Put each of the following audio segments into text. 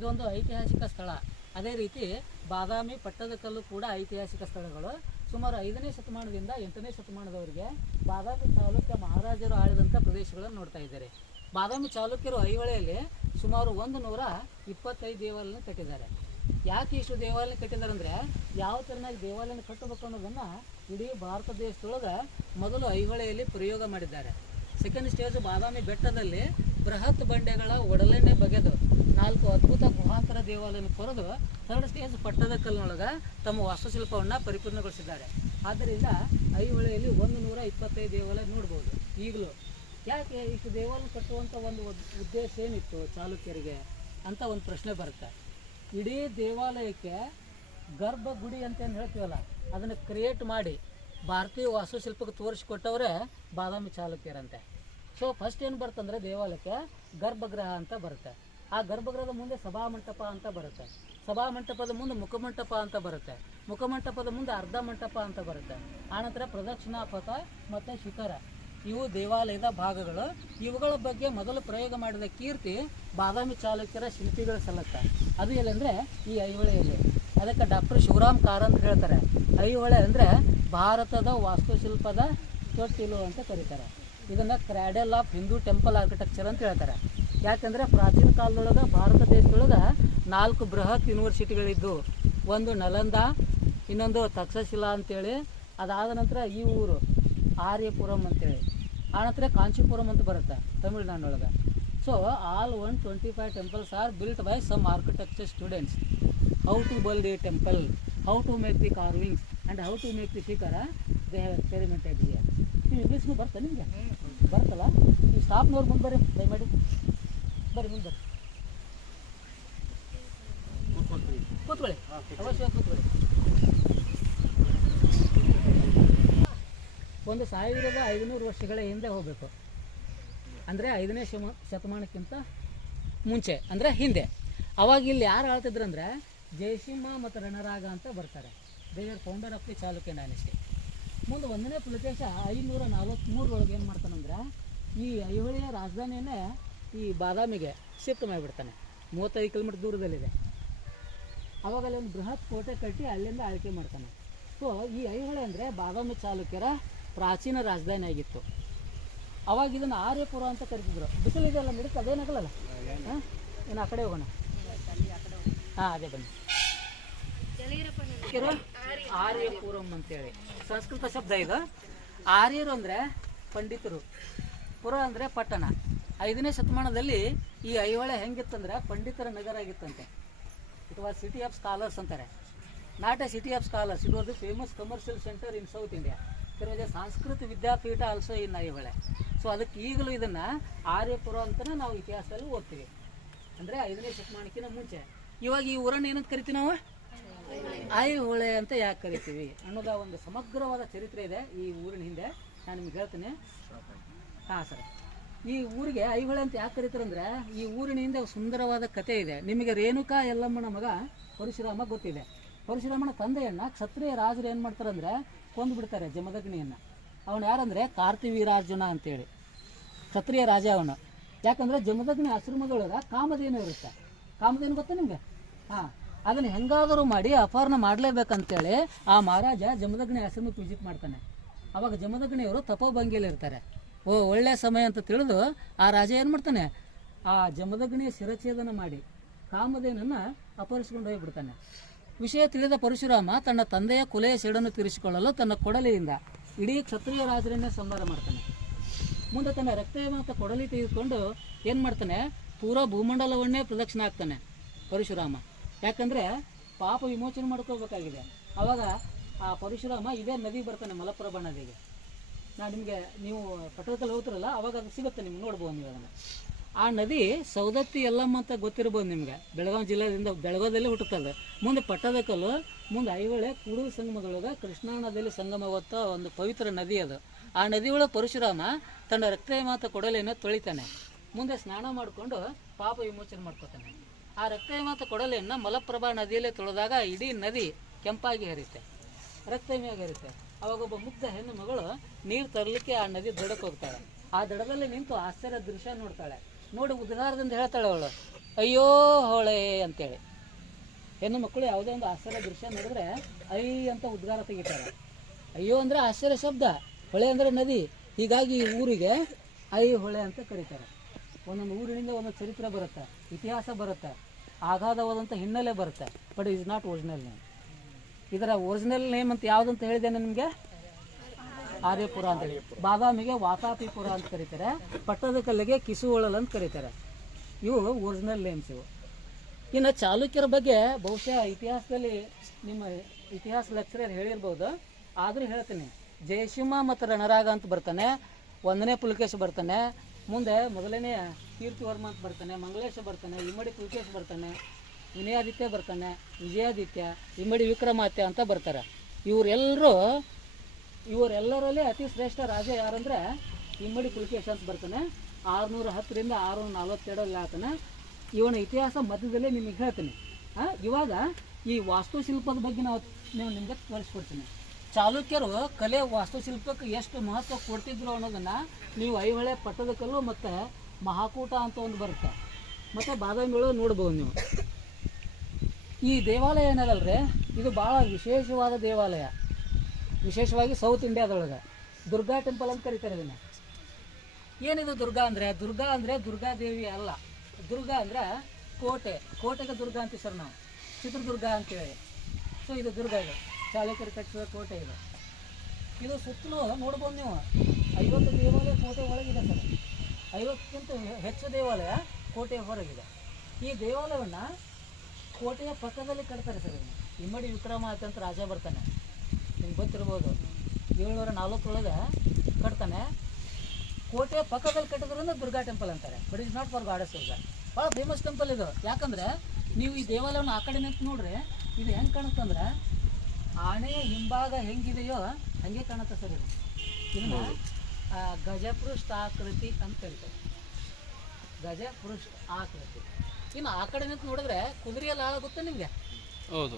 ಇದೊಂದು ಐತಿಹಾಸಿಕ ಸ್ಥಳ. ಅದೇ ರೀತಿ ಬಾದಾಮಿ ಪಟ್ಟದಕಲ್ಲು ಕೂಡ ಐತಿಹಾಸಿಕ ಸ್ಥಳಗಳು. ಸುಮಾರು 5ನೇ ಶತಮಾನದಿಂದ 8ನೇ ಶತಮಾನದವರೆಗೆ ಬಾದಾಮಿ ಚಾಲುಕ್ಯ ಮಹಾರಾಜರು ಆಳಿದಂಥ ಪ್ರದೇಶಗಳನ್ನು ನೋಡ್ತಾ ಇದ್ದಾರೆ. ಬಾದಾಮಿ ಚಾಲುಕ್ಯರು ಐಹೊಳೆಯಲ್ಲಿ ಸುಮಾರು 125 ದೇವಾಲಯ ಕಟ್ಟಿದ್ದಾರೆ. ಯಾಕೆ ಇಷ್ಟು ದೇವಾಲಯ ಕಟ್ಟಿದ್ದಾರೆ ಅಂದರೆ, ಯಾವ ಥರನಾಗಿ ದೇವಾಲಯನ ಕಟ್ಟಬೇಕು ಅನ್ನೋದನ್ನು ಇಡೀ ಭಾರತ ದೇಶದೊಳಗೆ ಮೊದಲು ಐಹೊಳೆಯಲ್ಲಿ ಪ್ರಯೋಗ ಮಾಡಿದ್ದಾರೆ. ಸೆಕೆಂಡ್ ಸ್ಟೇಜ್ ಬಾದಾಮಿ ಬೆಟ್ಟದಲ್ಲಿ ಬೃಹತ್ ಬಂಡೆಗಳ ಒಡಲನ್ನೇ ಬಗೆದು 4 ಅದ್ಭುತ ಗುಹಾಂತರ ದೇವಾಲಯನ ಕೊರೆದು ಥರ್ಡ್ ಸ್ಟೇಜ್ ಪಟ್ಟದಕಲ್ಲಿನೊಳಗೆ ತಮ್ಮ ವಾಸ್ತುಶಿಲ್ಪವನ್ನು ಪರಿಪೂರ್ಣಗೊಳಿಸಿದ್ದಾರೆ. ಆದ್ದರಿಂದ ಐಹೊಳೆಯಲ್ಲಿ 125 ದೇವಾಲಯ ನೋಡ್ಬೋದು ಈಗಲೂ. ಯಾಕೆ ಇಷ್ಟು ದೇವಾಲಯ ಕಟ್ಟುವಂಥ ಒಂದು ಉದ್ದೇಶ ಏನಿತ್ತು ಚಾಲುಕ್ಯರಿಗೆ ಅಂತ ಒಂದು ಪ್ರಶ್ನೆ ಬರುತ್ತೆ. ಇಡೀ ದೇವಾಲಯಕ್ಕೆ ಗರ್ಭಗುಡಿ ಅಂತ ಏನು ಹೇಳ್ತೀವಲ್ಲ, ಅದನ್ನು ಕ್ರಿಯೇಟ್ ಮಾಡಿ ಭಾರತೀಯ ವಾಸ್ತುಶಿಲ್ಪಕ್ಕೆ ತೋರಿಸಿಕೊಟ್ಟವರೇ ಬಾದಾಮಿ ಚಾಲುಕ್ಯರಂತೆ. ಸೊ ಫಸ್ಟ್ ಏನು ಬರ್ತಂದರೆ ದೇವಾಲಯಕ್ಕೆ ಗರ್ಭಗೃಹ ಅಂತ ಬರುತ್ತೆ. ಆ ಗರ್ಭಗೃಹದ ಮುಂದೆ ಸಭಾಮಂಟಪ ಅಂತ ಬರುತ್ತೆ. ಸಭಾಮಂಟಪದ ಮುಂದೆ ಮುಖಮಂಟಪ ಅಂತ ಬರುತ್ತೆ. ಮುಖಮಂಟಪದ ಮುಂದೆ ಅರ್ಧ ಮಂಟಪ ಅಂತ ಬರುತ್ತೆ. ಆನಂತರ ಪ್ರದಕ್ಷಿಣಾ ಪಥ ಮತ್ತು ಶಿಖರ, ಇವು ದೇವಾಲಯದ ಭಾಗಗಳು. ಇವುಗಳ ಬಗ್ಗೆ ಮೊದಲು ಪ್ರಯೋಗ ಮಾಡಿದ ಕೀರ್ತಿ ಬಾದಾಮಿ ಚಾಲುಕ್ಯರ ಶಿಲ್ಪಿಗಳ ಸಲ್ಲತ್ತೆ. ಅದು ಎಲ್ಲಂದರೆ ಈ ಐಹೊಳೆಯಲ್ಲಿ. ಅದಕ್ಕೆ ಡಾಕ್ಟರ್ ಶಿವರಾಮ್ ಕಾರಂತ್ ಹೇಳ್ತಾರೆ, ಐಹೊಳೆ ಅಂದರೆ ಭಾರತದ ವಾಸ್ತುಶಿಲ್ಪದ ತೊಟ್ಟಿಲು ಅಂತ ಕರೀತಾರೆ. ಇದನ್ನು ಕ್ರ್ಯಾಡೆಲ್ ಆಫ್ ಹಿಂದೂ ಟೆಂಪಲ್ ಆರ್ಕಿಟೆಕ್ಚರ್ ಅಂತ ಹೇಳ್ತಾರೆ. ಯಾಕಂದರೆ ಪ್ರಾಚೀನ ಕಾಲದೊಳಗೆ ಭಾರತ ದೇಶದೊಳಗೆ 4 ಬೃಹತ್ ಯೂನಿವರ್ಸಿಟಿಗಳಿದ್ದು. ಒಂದು ನಲಂದ, ಇನ್ನೊಂದು ತಕ್ಷಶಿಲಾ ಅಂತೇಳಿ, ಅದಾದ ನಂತರ ಈ ಊರು ಆರ್ಯಪುರಂ ಅಂತೇಳಿ, ಆನಂತರ ಕಾಂಚೀಪುರಂ ಅಂತ ಬರುತ್ತೆ ತಮಿಳುನಾಡೊಳಗೆ. So all 125 temples are built by some architecture students. How to build a temple, how to make the carvings and how to make the ಶಿಖರ, they have experimented here. ನೀವು ಇಂಗ್ಲೀಷ್ನು ಬರ್ತಾ ನಿಮಗೆ ಬರ್ತಲ್ಲ? ಈ ಸ್ಟಾಫ್ನವ್ರು ಮುಂದೆ ಬರ್ರಿ, ದಯಮಾಡಿ ಬರ್ರಿ, ಮುಂದೆ ಬರ್ರಿ, ಕೂತ್ಕೊಳ್ಳಿ, ಅವಶ್ಯವಾಗಿ ಕೂತ್ಕೊಳ್ಳಿ. 1500 ವರ್ಷಗಳ ಹಿಂದೆ ಹೋಗಬೇಕು. ಅಂದರೆ 5ನೇ ಶತಮಾನಕ್ಕಿಂತ ಮುಂಚೆ, ಅಂದರೆ ಹಿಂದೆ. ಅವಾಗ ಇಲ್ಲಿ ಯಾರು ಆಳ್ತಿದ್ರು ಅಂದರೆ ಜಯಸಿಂಹ ಮತ್ತು ರಣರಾಗ ಅಂತ ಬರ್ತಾರೆ. They are founder of the Chalukya dynasty. ಮುಂದೆ 1ನೇ ಪುಲಕೇಶ 543 ಏನು ಮಾಡ್ತಾನಂದ್ರೆ, ಈ ಐಹೊಳೆಯ ರಾಜಧಾನಿಯನ್ನೇ ಈ ಬಾದಾಮಿಗೆ ಶಿಫ್ಟ್ ಮಾಡಿಬಿಡ್ತಾನೆ. 35 ಕಿಲೋಮೀಟರ್ ದೂರದಲ್ಲಿದೆ. ಅವಾಗ ಅಲ್ಲಿ ಒಂದು ಬೃಹತ್ ಕೋಟೆ ಕಟ್ಟಿ ಅಲ್ಲಿಂದ ಆಳ್ಕೆ ಮಾಡ್ತಾನೆ. ಸೊ ಈ ಐಹೊಳೆ ಅಂದರೆ ಬಾದಾಮಿ ಚಾಲುಕ್ಯರ ಪ್ರಾಚೀನ ರಾಜಧಾನಿ ಆಗಿತ್ತು. ಅವಾಗ ಇದನ್ನು ಆರ್ಯಪುರ ಅಂತ ಕರಿತಿದ್ರು. ಬಿಸಿಲಿದೆಲ್ಲ ನಡೀತು, ಅದೇನಾಗಲ್ಲ. ಹಾಂ, ಇನ್ನು ಆ ಕಡೆ ಹೋಗೋಣ. ಹಾಂ, ಅದೇ ಬನ್ನಿ. ಆರ್ಯಪುರಂ ಅಂತೇಳಿ ಸಂಸ್ಕೃತ ಶಬ್ದ ಇದು. ಆರ್ಯರು ಅಂದರೆ ಪಂಡಿತರು, ಪುರ ಅಂದರೆ ಪಟ್ಟಣ. 5ನೇ ಶತಮಾನದಲ್ಲಿ ಈ ಐಹೊಳೆ ಹೆಂಗಿತ್ತಂದ್ರೆ ಪಂಡಿತರ ನಗರ ಆಗಿತ್ತಂತೆ. It was city of scholars ಅಂತಾರೆ. Not a city of scholars, it was the famous commercial centre in South India. ಕೆಲವೊಂದು ಸಂಸ್ಕೃತ ವಿದ್ಯಾಪೀಠ ಆಲ್ಸೋ ಇನ್ ಐಹೊಳೆ. ಸೊ ಅದಕ್ಕೆ ಈಗಲೂ ಇದನ್ನು ಆರ್ಯಪುರ ಅಂತಲೇ ನಾವು ಇತಿಹಾಸದಲ್ಲಿ ಓದ್ತೀವಿ. ಅಂದರೆ 5ನೇ ಶತಮಾನಕ್ಕಿಂತ ಮುಂಚೆ. ಇವಾಗ ಈ ಊರನ್ನು ಏನಂತ ಕರಿತೀವಿ ನಾವು? ಐಹೊಳೆ ಅಂತ ಯಾಕೆ ಕರಿತೀವಿ ಅನ್ನೋದ ಒಂದು ಸಮಗ್ರವಾದ ಚರಿತ್ರೆ ಇದೆ ಈ ಊರಿನ ಹಿಂದೆ. ನಾನು ನಿಮ್ಗೆ ಹೇಳ್ತೀನಿ. ಹಾಂ ಸರ್, ಈ ಊರಿಗೆ ಐಹೊಳೆ ಅಂತ ಯಾಕೆ ಕರೀತಾರೆ ಅಂದರೆ, ಈ ಊರಿನ ಹಿಂದೆ ಸುಂದರವಾದ ಕಥೆ ಇದೆ. ನಿಮಗೆ ರೇಣುಕಾ ಯಲ್ಲಮ್ಮನ ಮಗ ಪರಶುರಾಮ ಗೊತ್ತಿದೆ. ಪರಶುರಾಮನ ತಂದೆಯನ್ನು ಕ್ಷತ್ರಿಯ ರಾಜರು ಏನು ಮಾಡ್ತಾರೆ ಅಂದರೆ ಕೊಂದು ಬಿಡ್ತಾರೆ, ಜಮದಗ್ನಿಯನ್ನು. ಅವನು ಯಾರಂದರೆ ಕಾರ್ತಿವೀರಾರ್ಜುನ ಅಂತೇಳಿ ಕ್ಷತ್ರಿಯ ರಾಜ ಅವನು. ಯಾಕಂದರೆ ಜಮದಗ್ನಿ ಆಶ್ರಮದೊಳಗೆ ಕಾಮಧೇನು ಇರುತ್ತೆ. ಕಾಮಧೇನು ಗೊತ್ತಾ ನಿಮಗೆ? ಹಾಂ, ಅದನ್ನು ಹೆಂಗಾದರೂ ಮಾಡಿ ಅಪಹರಣ ಮಾಡಲೇಬೇಕಂತೇಳಿ ಆ ಮಹಾರಾಜ ಜಮದಗ್ನಿ ಆಶ್ರಮಕ್ಕೆ ವಿಸಿಟ್ ಮಾಡ್ತಾನೆ. ಆವಾಗ ಜಮದಗ್ನಿಯವರು ತಪೋಭಂಗಿಯಲ್ಲಿ ಇರ್ತಾರೆ. ಒಳ್ಳೆಯ ಸಮಯ ಅಂತ ತಿಳಿದು ಆ ರಾಜ ಏನು ಮಾಡ್ತಾನೆ, ಆ ಜಮದಗ್ನಿಯ ಶಿರಛೇದನ ಮಾಡಿ ಕಾಮಧೇನನ್ನು ಅಪಹರಿಸಿಕೊಂಡು ಹೋಗಿಬಿಡ್ತಾನೆ. ವಿಷಯ ತಿಳಿದ ಪರಶುರಾಮ ತನ್ನ ತಂದೆಯ ಕೊಲೆಯ ಸೇಡನ್ನು ತೀರಿಸಿಕೊಳ್ಳಲು ತನ್ನ ಕೊಡಲಿಯಿಂದ ಇಡೀ ಕ್ಷತ್ರಿಯ ರಾಜರನ್ನೇ ಸಂಹಾರ ಮಾಡ್ತಾನೆ. ಮುಂದೆ ತನ್ನ ರಕ್ತವಂತ ಕೊಡಲಿ ತೆಗೆದುಕೊಂಡು ಏನು ಮಾಡ್ತಾನೆ, ಪೂರಾ ಭೂಮಂಡಲವನ್ನೇ ಪ್ರದಕ್ಷಿಣೆ ಆಗ್ತಾನೆ ಪರಶುರಾಮ. ಯಾಕಂದರೆ ಪಾಪ ವಿಮೋಚನೆ ಮಾಡ್ಕೋಬೇಕಾಗಿದೆ. ಆವಾಗ ಆ ಪರಶುರಾಮ ಇದೇ ನದಿಗೆ ಬರ್ತಾನೆ, ಮಲಪ್ರಭಾ ನದಿಗೆ. ನಾನು ನಿಮಗೆ, ನೀವು ಪಟ್ಟದಕಲ್ಲು ಹೋಗ್ತಿರಲ್ಲ, ಅವಾಗ ಅದು ಸಿಗುತ್ತೆ, ನಿಮ್ಗೆ ನೋಡ್ಬೋದು ನೀವು ಅದನ್ನು. ಆ ನದಿ ಸೌದತ್ತಿ ಯಲ್ಲಮ್ಮ ಅಂತ ಗೊತ್ತಿರ್ಬೋದು ನಿಮಗೆ. ಬೆಳಗಾವಿ ಜಿಲ್ಲೆಯಿಂದ ಬೆಳಗಾವಿಯಲ್ಲಿ ಹುಟ್ಟುತ್ತದೆ. ಮುಂದೆ ಪಟ್ಟದಕಲ್ಲು, ಮುಂದೆ ಐಹೊಳೆ ಕೂಡೂರು ಸಂಗಮದೊಳಗೆ ಕೃಷ್ಣಾ ನದಿಯಲ್ಲಿ ಸಂಗಮವತ್ತ ಒಂದು ಪವಿತ್ರ ನದಿ ಅದು. ಆ ನದಿಯೊಳಗೆ ಪರಶುರಾಮ ತನ್ನ ರಕ್ತಮಾತ ಕೊಡಲಿಯನ್ನು ತೊಳಿತಾನೆ. ಮುಂದೆ ಸ್ನಾನ ಮಾಡಿಕೊಂಡು ಪಾಪ ವಿಮೋಚನೆ ಮಾಡ್ಕೋತಾನೆ. ಆ ರಕ್ತಮಾತ ಕೊಡಲಿಯನ್ನು ಮಲಪ್ರಭಾ ನದಿಯಲ್ಲೇ ತೊಳೆದಾಗ ಇಡೀ ನದಿ ಕೆಂಪಾಗಿ ಹರಿಯುತ್ತೆ, ರಕ್ತಮಯವಾಗಿ ಹರಿಯುತ್ತೆ. ಅವಾಗ ಒಬ್ಬ ಮುಗ್ಧ ಹೆಣ್ಣು ಮಗಳು ನೀರು ತರಲಿಕ್ಕೆ ಆ ನದಿ ದಡಕ್ಕೆ ಹೋಗ್ತಾಳೆ. ಆ ದಡದಲ್ಲಿ ನಿಂತು ಆಶ್ಚರ್ಯ ದೃಶ್ಯ ನೋಡ್ತಾಳೆ. ನೋಡಿ ಉದ್ಗಾರದಿಂದ ಹೇಳ್ತಾಳೆ ಅವಳು, ಅಯ್ಯೋ ಹೊಳೆ ಅಂತೇಳಿ. ಹೆಣ್ಣು ಮಕ್ಕಳು ಯಾವುದೇ ಒಂದು ಆಶ್ಚರ್ಯ ದೃಶ್ಯ ನೋಡಿದ್ರೆ ಐ ಅಂತ ಉದ್ಗಾರ ತೆಗಿತಾರೆ. ಅಯ್ಯೋ ಅಂದರೆ ಆಶ್ಚರ್ಯ ಶಬ್ದ, ಹೊಳೆ ಅಂದರೆ ನದಿ. ಹೀಗಾಗಿ ಈ ಊರಿಗೆ ಐ ಹೊಳೆ ಅಂತ ಕರೀತಾರೆ. ಒಂದೊಂದು ಊರಿನಿಂದ ಒಂದೊಂದು ಚರಿತ್ರೆ ಬರುತ್ತೆ, ಇತಿಹಾಸ ಬರುತ್ತೆ, ಅಗಾಧವಾದಂಥ ಹಿನ್ನೆಲೆ ಬರುತ್ತೆ. But is not original name. ಇದರ ಒರಿಜಿನಲ್ ನೇಮ್ ಅಂತ ಯಾವುದಂತ ಹೇಳಿದ್ದೇನೆ ನಿಮಗೆ? ಆರ್ಯಪುರ ಅಂತೇಳಿ. ಬಾದಾಮಿಗೆ ವಾತಾಪಿಪುರ ಅಂತ ಕರೀತಾರೆ, ಪಟ್ಟದಕಲ್ಲಿಗೆ ಕಿಸುವಳಲ್ ಅಂತ ಕರೀತಾರೆ. ಇವು ಒರಿಜಿನಲ್ ನೇಮ್ಸ್ ಇವು. ಇನ್ನು ಚಾಲುಕ್ಯರ ಬಗ್ಗೆ ಬಹುಶಃ ಇತಿಹಾಸದಲ್ಲಿ ನಿಮ್ಮ ಇತಿಹಾಸ ಲೆಕ್ಚರರ್ ಹೇಳಿರ್ಬೋದು, ಆದರೂ ಹೇಳ್ತೀನಿ. ಜಯಸಿಂಹ ಮತ್ತು ರಣರಾಗ ಅಂತ ಬರ್ತಾನೆ, 1ನೇ ಪುಲಕೇಶಿ ಬರ್ತಾನೆ, ಮುಂದೆ ಮೊದಲನೇ ಕೀರ್ತಿವರ್ಮ ಅಂತ ಬರ್ತಾನೆ, ಮಂಗಳೇಶ ಬರ್ತಾನೆ, ಇಮ್ಮಡಿ ಪುಲಕೇಶ್ ಬರ್ತಾನೆ, ವಿನಯಾದಿತ್ಯ ಬರ್ತಾನೆ, ವಿಜಯಾದಿತ್ಯ, ಇಮ್ಮಡಿ ವಿಕ್ರಮಾದಿತ್ಯ ಅಂತ ಬರ್ತಾರೆ. ಇವರೆಲ್ಲರಲ್ಲಿ ಅತಿ ಶ್ರೇಷ್ಠ ರಾಜ ಯಾರಂದರೆ ಇಮ್ಮಡಿ ಪುಲಕೇಶ್ ಅಂತ ಬರ್ತಾನೆ. 610ರಿಂದ 642 ಆಗ್ತಾನೆ. ಇವನ ಇತಿಹಾಸ ಮಧ್ಯದಲ್ಲೇ ನಿಮಗೆ ಹೇಳ್ತೀನಿ. ಇವಾಗ ಈ ವಾಸ್ತುಶಿಲ್ಪದ ಬಗ್ಗೆ ನೀವು ನಿಮಗೆ ತೋರಿಸ್ಕೊಡ್ತೀನಿ. ಚಾಲುಕ್ಯರು ಕಲೆ ವಾಸ್ತುಶಿಲ್ಪಕ್ಕೆ ಎಷ್ಟು ಮಹತ್ವ ಕೊಡ್ತಿದ್ರು ಅನ್ನೋದನ್ನು ನೀವು ಐಹೊಳೆ, ಪಟ್ಟದಕಲ್ಲು ಮತ್ತು ಮಹಾಕೂಟ ಅಂತ ಒಂದು ಬರುತ್ತೆ, ಮತ್ತು ಬಾದಾಮಿಗಳು ನೋಡ್ಬೋದು ನೀವು. ಈ ದೇವಾಲಯ ಏನದಲ್ರಿ, ಇದು ಭಾಳ ವಿಶೇಷವಾದ ದೇವಾಲಯ. ವಿಶೇಷವಾಗಿ ಸೌತ್ ಇಂಡಿಯಾದೊಳಗೆ ದುರ್ಗಾ ಟೆಂಪಲ್ ಅಂತ ಕರೀತಾರೆ ಇದನ್ನು. ಏನಿದು ದುರ್ಗಾ ಅಂದರೆ? ದುರ್ಗಾದೇವಿ ಅಲ್ಲ. ದುರ್ಗಾ ಅಂದರೆ ಕೋಟೆಗೆ ದುರ್ಗಾ ಅಂತೀವಿ ಸರ್ ನಾವು, ಚಿತ್ರದುರ್ಗ ಅಂತೇಳಿ. ಸೊ ಇದು ದುರ್ಗ, ಇದು ಚಾಲುಕ್ಯರು ಕಟ್ಟಿಸಿದ ಕೋಟೆ ಇದು. ಇದು ಸುತ್ತಲೂ ನೋಡ್ಬೋದು ನೀವು 50 ದೇವಾಲಯ ಕೋಟೆ ಒಳಗಿದೆ ಸರ್. 50ಕ್ಕಿಂತ ಹೆಚ್ಚು ದೇವಾಲಯ ಕೋಟೆಯ ಹೊರಗಿದೆ. ಈ ದೇವಾಲಯವನ್ನು ಕೋಟೆಯ ಪಕ್ಕದಲ್ಲಿ ಕಟ್ತಾರೆ ಸರ್. ಇದನ್ನು ಇಮ್ಮಡಿ ವಿಕ್ರಮಾದಿತ್ಯ ಅಂತ ರಾಜ ಬರ್ತಾನೆ, ನಿಮ್ಗೆ ಗೊತ್ತಿರ್ಬೋದು. 740 ಕಟ್ತಾನೆ. ಕೋಟೆಯ ಪಕ್ಕದಲ್ಲಿ ಕಟ್ಟಿದ್ರಿಂದ ದುರ್ಗಾ ಟೆಂಪಲ್ ಅಂತಾರೆ. But is not for goddess Durga. ಭಾಳ ಫೇಮಸ್ ಟೆಂಪಲ್ ಇದು. ಯಾಕಂದರೆ ನೀವು ಈ ದೇವಾಲಯವನ್ನು ಆ ಕಡೆ ನಿಂತು ನೋಡ್ರಿ, ಇದು ಹೆಂಗೆ ಕಾಣುತ್ತಂದ್ರೆ ಆನೆಯ ಹಿಂಭಾಗ ಹೆಂಗಿದೆಯೋ ಹಾಗೆ ಕಾಣುತ್ತೆ ಸರ್. ಇದನ್ನು ಗಜಪೃಷ್ಠ ಆಕೃತಿ ಅಂತ ಹೇಳ್ತಾರೆ. ಗಜಪೃಷ್ಠ ಆಕೃತಿ. ಇನ್ನು ಆ ಕಡೆ ನಿಂತು ನೋಡಿದ್ರೆ ಕುದುರೆಯಲ್ಲಿ ಆಗುತ್ತೆ ನಿಮಗೆ. ಹೌದು.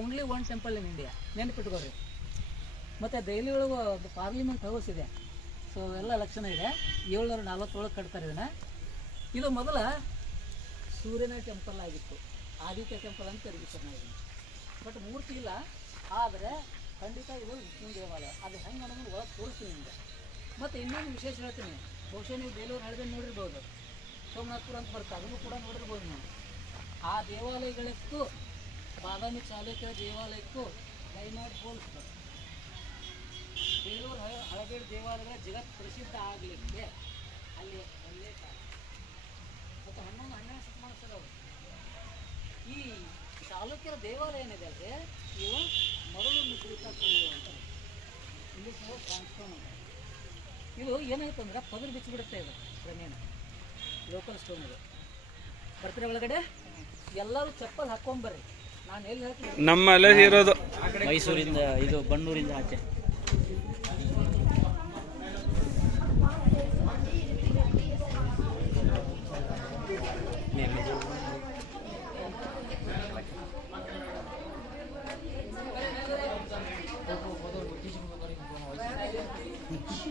ಓನ್ಲಿ 1 ಟೆಂಪಲ್ ಇನ್ ಇಂಡಿಯಾ, ನೆನಪಿಟ್ಕೊಳ್ರಿ. ಮತ್ತು ದೆಹಲಿ ಒಳಗೆ ಒಂದು ಪಾರ್ಲಿಮೆಂಟ್ ಹೌಸ್ ಇದೆ. ಸೊ ಎಲ್ಲ ಲಕ್ಷಣ ಇದೆ. 747 ಕಟ್ತಾರೆ ಇದನ್ನು. ಇದು ಮೊದಲ ಸೂರ್ಯನ ಟೆಂಪಲ್ ಆಗಿತ್ತು, ಆದಿತ್ಯ ಟೆಂಪಲ್ ಅಂತ ಕರೀತಾರೆ ನಾವು ಇದನ್ನು. ಬಟ್ ಮೂರ್ತಿ ಇಲ್ಲ, ಆದರೆ ಖಂಡಿತ ಇದು ವಿಷ್ಣು ದೇವಾಲಯ. ಅದು ಹೆಂಗೆ ಅನ್ನೋದನ್ನು ಒಳಗೆ ತೋರಿಸ್ತೀನಿ ನಿಮಗೆ. ಮತ್ತು ಇನ್ನೊಂದು ವಿಶೇಷ ಹೇಳ್ತೀನಿ. ಬಹುಶಃ ನೀವು ಬೇಲೂರು ಹಳೆದ ನೋಡಿರ್ಬೋದು, ಸೋಮನಾಥಪುರ ಅಂತ ಬರುತ್ತೆ, ಅದನ್ನು ಕೂಡ ನೋಡಿರ್ಬೋದು ನೀವು. ಆ ದೇವಾಲಯಗಳಿಗೂ ಬಾದಾಮಿ ಚಾಲುಕ್ಯರ ದೇವಾಲಯಕ್ಕೂ ಕೈನಾಡ್ ಹೋಲಿಸ್ತಾರೆ. ಬೇಲೂರು ಹಳಗೇಡು ದೇವಾಲಯಗಳ ಜಗತ್ ಪ್ರಸಿದ್ಧ ಆಗಲಿಕ್ಕೆ ಅಲ್ಲಿ ಒಳ್ಳೆ ಕಾರಣ. ಮತ್ತು 11ನೇ ಶತಮಾನ ಸರ್ ಅವರು ಈ ಚಾಲುಕ್ಯರ ದೇವಾಲಯ ಏನಿದೆ ಅಲ್ರಿ, ಇವು ಮರಳು ಮಿಶ್ರಿತ ಕಲ್ಲು ಅಂತ ಇಂಗ್ಲೀಷ್ ಟ್ರಾನ್ಸ್ಫಾರ್ಮ್ ಅಂತ. ಇದು ಏನಾಯ್ತು ಅಂದ್ರೆ ಪದರು ಬಿಚ್ಚಿಬಿಡುತ್ತೆ. ಇದು ಕ್ರಮೇಣ ಲೋಕಲ್ ಸ್ಟೋನ್ ಇದು. ಬರ್ತೀರ ಒಳಗಡೆ ಎಲ್ಲರೂ ಚಪ್ಪಲ್ ಹಾಕೊಂಬರ್ರಿ. ನಾನು ಎಲ್ಲಿ ಹೇಳ್ತೀನಿ, ನಮ್ಮಲ್ಲೇ ಇರೋದು ಮೈಸೂರಿಂದ, ಇದು ಬಣ್ಣೂರಿಂದ ಆಚೆ.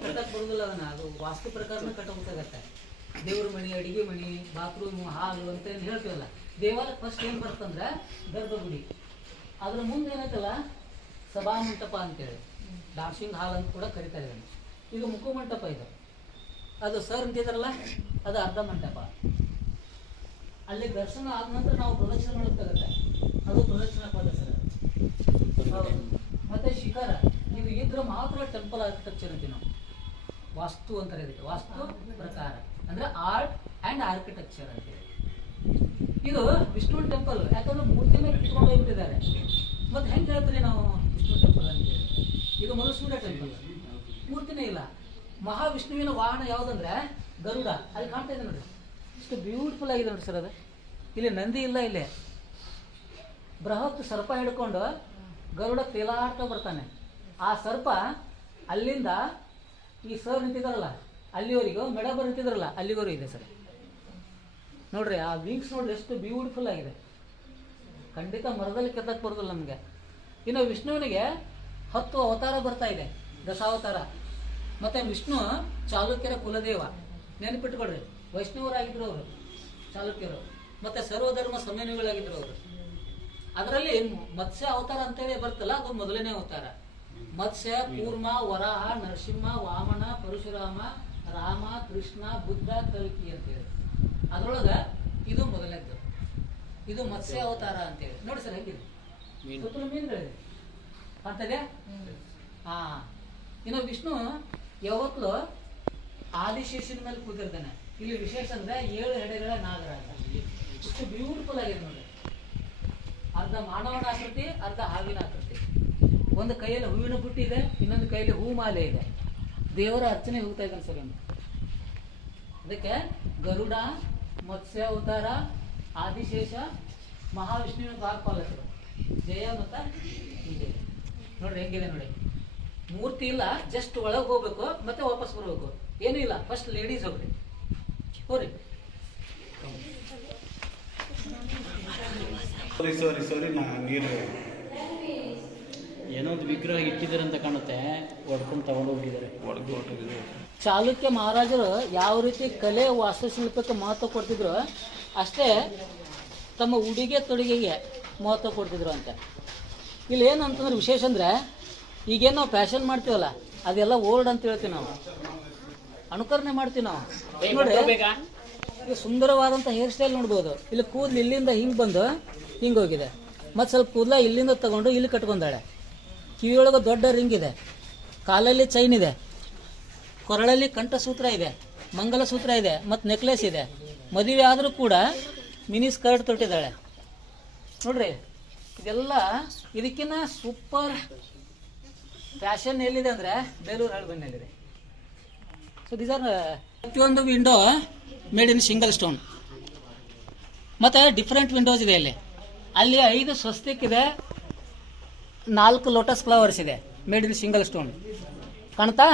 ಕಟ್ಟಕ್ಕೆ ಬರೋದಿಲ್ಲ ಅದನ್ನು. ಅದು ವಾಸ್ತು ಪ್ರಕಾರನ ಕಟ್ಟಬೇಕಾಗತ್ತೆ. ದೇವ್ರ ಮನೆ, ಅಡಿಗೆ ಮನೆ, ಬಾತ್ರೂಮು, ಹಾಲು ಅಂತ ಏನು ಹೇಳ್ತೀವಲ್ಲ. ದೇವಾಲಯ ಫಸ್ಟ್ ಏನು ಬರ್ತಂದ್ರೆ ಗರ್ಭಗುಡಿ. ಅದ್ರ ಮುಂದೆ ಏನೈತಲ್ಲ ಸಭಾಮಂಟಪ ಅಂತೇಳಿ, ಡಾನ್ಸಿಂಗ್ ಹಾಲ್ ಅಂತ ಕೂಡ ಕರೀತಾರೆ ಇದನ್ನು. ಇದು ಮುಖಮಂಟಪ. ಇದು ಅದು ಸರ್ ಅಂತಿದಾರಲ್ಲ, ಅದು ಅರ್ಧ ಮಂಟಪ. ಅಲ್ಲಿ ದರ್ಶನ ಆದ ನಂತರ ನಾವು ಪ್ರದಕ್ಷಿಣೆ ಮಾಡಬೇಕಾಗತ್ತೆ. ಅದು ಪ್ರದಕ್ಷಿಣಾ ಪದ ಸರ್. ಮತ್ತೆ ಶಿಖರ ಇದು ಇದ್ರೆ ಮಾತ್ರ ಟೆಂಪಲ್ ಆರ್ಕಿಟೆಕ್ಚರ್ ಅಂತೀವಿ ನಾವು. ವಾಸ್ತು ಅಂತಾರೆ ಇದಕ್ಕೆ, ವಾಸ್ತು ಪ್ರಕಾರ ಅಂದ್ರೆ ಆರ್ಟ್ ಆ್ಯಂಡ್ ಆರ್ಕಿಟೆಕ್ಚರ್ ಅಂತೇಳಿ. ಇದು ವಿಷ್ಣು ಟೆಂಪಲ್. ಯಾಕಂದ್ರೆ ಮೂರ್ತಿ ಮೇಲೆ ಕಿತ್ಕೊಂಡು ಹೋಗ್ಬಿಟ್ಟಿದ್ದಾರೆ. ಮತ್ತೆ ಹೆಂಗೆ ಹೇಳ್ತೀರಿ ನಾವು ವಿಷ್ಣು ಟೆಂಪಲ್ ಅಂತೇಳಿ? ಇದು ಮಧುಸೂರ್ಯ ಟೆಂಪಲ್, ಮೂರ್ತಿನೇ ಇಲ್ಲ. ಮಹಾವಿಷ್ಣುವಿನ ವಾಹನ ಯಾವುದಂದ್ರೆ ಗರುಡ. ಅಲ್ಲಿ ಕಾಣ್ತಾ ಇದೆ ನೋಡಿ, ಇಷ್ಟು ಬ್ಯೂಟಿಫುಲ್ ಆಗಿದೆ ನೋಡಿ ಸರ್ ಅದು. ಇಲ್ಲಿ ನಂದಿ ಇಲ್ಲ, ಇಲ್ಲಿ ಬೃಹತ್ ಸರ್ಪ ಹಿಡ್ಕೊಂಡು ಗರುಡ ತೇಲಾಡ್ತಾ ಬರ್ತಾನೆ. ಆ ಸರ್ಪ ಅಲ್ಲಿಂದ ಈ ಸರ್ ನಿಂತಿದಾರಲ್ಲ ಅಲ್ಲಿವರೆಗೂ, ಮೆಡಬರ್ ನಿಂತಿದ್ರಲ್ಲ ಅಲ್ಲಿವರೆಗೂ ಇದೆ ಸರ್. ನೋಡ್ರಿ ಆ ವಿಂಗ್ಸ್ ನೋಡ್ರಿ ಎಷ್ಟು ಬ್ಯೂಟಿಫುಲ್ ಆಗಿದೆ. ಖಂಡಿತ ಮರದಲ್ಲಿ ಕೆತ್ತಕ್ಕೆ ಬರೋದಿಲ್ಲ ನಮಗೆ. ಇನ್ನು ವಿಷ್ಣುವಿನಿಗೆ 10 ಅವತಾರ ಬರ್ತಾ ಇದೆ, ದಶಾವತಾರ. ಮತ್ತು ವಿಷ್ಣು ಚಾಲುಕ್ಯರ ಕುಲದೇವ, ನೆನಪಿಟ್ಕೊಳ್ರಿ. ವೈಷ್ಣವರಾಗಿದ್ರು ಅವರು ಚಾಲುಕ್ಯರು. ಮತ್ತೆ ಸರ್ವಧರ್ಮ ಸಮನ್ವಯಗಳಾಗಿದ್ರು ಅವರು. ಅದರಲ್ಲಿ ಮತ್ಸ್ಯ ಅವತಾರ ಅಂತೇಳಿ ಬರ್ತಲ್ಲ, ಅದು ಮೊದಲನೇ ಅವತಾರ. ಮತ್ಸ್ಯ, ಕೂರ್ಮ, ವರಾಹ, ನರಸಿಂಹ, ವಾಮನ, ಪರಶುರಾಮ, ರಾಮ, ಕೃಷ್ಣ, ಬುದ್ಧ, ಕಲ್ಕಿ ಅಂತೇಳಿ. ಅದ್ರೊಳಗ ಇದು ಮೊದಲನೇದ್ದು. ಇದು ಮತ್ಸ್ಯ ಅವತಾರ ಅಂತೇಳಿ. ನೋಡಿ ಸರ್ ಹೇಗಿದೆ, ಸುತ್ತಲೂ ಮೀನುಗಳಿದೆ ಅಂತದೆ. ಹಾ, ಇನ್ನು ವಿಷ್ಣು ಯಾವತ್ತೂ ಆದಿಶೇಷನ ಮೇಲೆ ಕೂತಿರ್ತಾನೆ. ಇಲ್ಲಿ ವಿಶೇಷ ಅಂದ್ರೆ 7 ಹೆಡೆಗಳ ನಾಗರಾಜ. ಇಷ್ಟು ಬ್ಯೂಟಿಫುಲ್ ಆಗಿದೆ ನೋಡಿ. ಅರ್ಧ ಮಾನವನ ಆಕೃತಿ, ಅರ್ಧ ಹಾವಿನ ಆಕೃತಿ. ಒಂದು ಕೈಯಲ್ಲಿ ಹೂವಿನ ಬುಟ್ಟಿ ಇದೆ, ಇನ್ನೊಂದು ಕೈಯಲ್ಲಿ ಹೂ ಮಾಲೆ ಇದೆ. ದೇವರ ಅರ್ಚನೆ ಹೋಗ್ತಾ ಇದ್ದಾನೆ ಸರ್. ಅದಕ್ಕೆ ಗರುಡ, ಮತ್ಸ್ಯ ಅವತಾರ, ಆದಿಶೇಷ, ಮಹಾವಿಷ್ಣುವಿನ ದ್ವಾರಪಾಲಕರು ಜಯ ಮತ್ತ ವಿಜಯ. ನೋಡ್ರಿ ಹೆಂಗಿದೆ ನೋಡಿ. ಮೂರ್ತಿ ಇಲ್ಲ, ಜಸ್ಟ್ ಒಳಗೆ ಹೋಗ್ಬೇಕು ಮತ್ತೆ ವಾಪಸ್ ಬರ್ಬೇಕು, ಏನೂ ಇಲ್ಲ. ಫಸ್ಟ್ ಲೇಡೀಸ್ ಹೋಗ್ರಿ, ಹೋಗ್ರಿ. ಸಾರಿ ನೀರು ಏನೋ ಒಂದು ವಿಗ್ರಹ ಇಟ್ಟಿದ್ದಾರೆ ಅಂತ ಕಾಣುತ್ತೆ, ಹೊಡ್ಕೊಂಡು ತಗೊಂಡು ಹೋಗಿದ್ದಾರೆ. ಚಾಲುಕ್ಯ ಮಹಾರಾಜರು ಯಾವ ರೀತಿ ಕಲೆ ವಾಸ್ತುಶಿಲ್ಪಕ್ಕೆ ಮಹತ್ವ ಕೊಡ್ತಿದ್ರು, ಅಷ್ಟೇ ತಮ್ಮ ಉಡುಗೆ ತೊಡುಗೆಗೆ ಮಹತ್ವ ಕೊಡ್ತಿದ್ರು ಅಂತ. ಇಲ್ಲಿ ಏನಂತಂದ್ರೆ ವಿಶೇಷ ಅಂದ್ರೆ, ಈಗೇನು ನಾವು ಫ್ಯಾಷನ್ ಮಾಡ್ತೀವಲ್ಲ, ಅದೆಲ್ಲ ಓಲ್ಡ್ ಅಂತ ಹೇಳ್ತೀವಿ ನಾವು, ಅನುಕರಣೆ ಮಾಡ್ತೀವಿ ನಾವು. ನೋಡ್ರಿ, ಈಗ ಸುಂದರವಾದಂಥ ಹೇರ್ ಸ್ಟೈಲ್ ನೋಡ್ಬೋದು. ಇಲ್ಲಿ ಕೂದಲು ಇಲ್ಲಿಂದ ಹಿಂಗೆ ಬಂದು ಹಿಂಗೆ ಹೋಗಿದೆ, ಮತ್ತು ಸ್ವಲ್ಪ ಕೂದಲ ಇಲ್ಲಿಂದ ತಗೊಂಡು ಇಲ್ಲಿ ಕಟ್ಕೊಂಡಾಳೆ. ಕಿವಿಯೊಳಗೆ ದೊಡ್ಡ ರಿಂಗ್ ಇದೆ, ಕಾಲಲ್ಲಿ ಚೈನ್ ಇದೆ, ಕೊರಳಲ್ಲಿ ಕಂಠಸೂತ್ರ ಇದೆ, ಮಂಗಲಸೂತ್ರ ಇದೆ, ಮತ್ತು ನೆಕ್ಲೆಸ್ ಇದೆ. ಮದುವೆ ಆದರೂ ಕೂಡ ಮಿನಿ ಸ್ಕರ್ಟ್ ತೊಟ್ಟಿದ್ದಾಳೆ. ನೋಡ್ರಿ, ಇದೆಲ್ಲ ಇದಕ್ಕಿಂತ ಸೂಪರ್ ಫ್ಯಾಷನ್ ಎಲ್ಲಿದೆ ಅಂದರೆ ಬೇಲೂರು ಹಳಬನ್ನಲ್ಲಿದೆ. ಸೊ ದೀಸ್ ಆರ್ ಪ್ರತಿಯೊಂದು window made in single stone. ಮತ್ತು ಡಿಫ್ರೆಂಟ್ ವಿಂಡೋಸ್ ಇದೆ ಅಲ್ಲಿ 5 ಸ್ವಸ್ತಿಕ್ ಇದೆ, 4 ಲೋಟಸ್ ಫ್ಲವರ್ಸ್ ಇದೆ, ಮೇಡ್ ಇನ್ ಸಿಂಗಲ್ ಸ್ಟೋನ್. ಕಾಣ್ತಾ?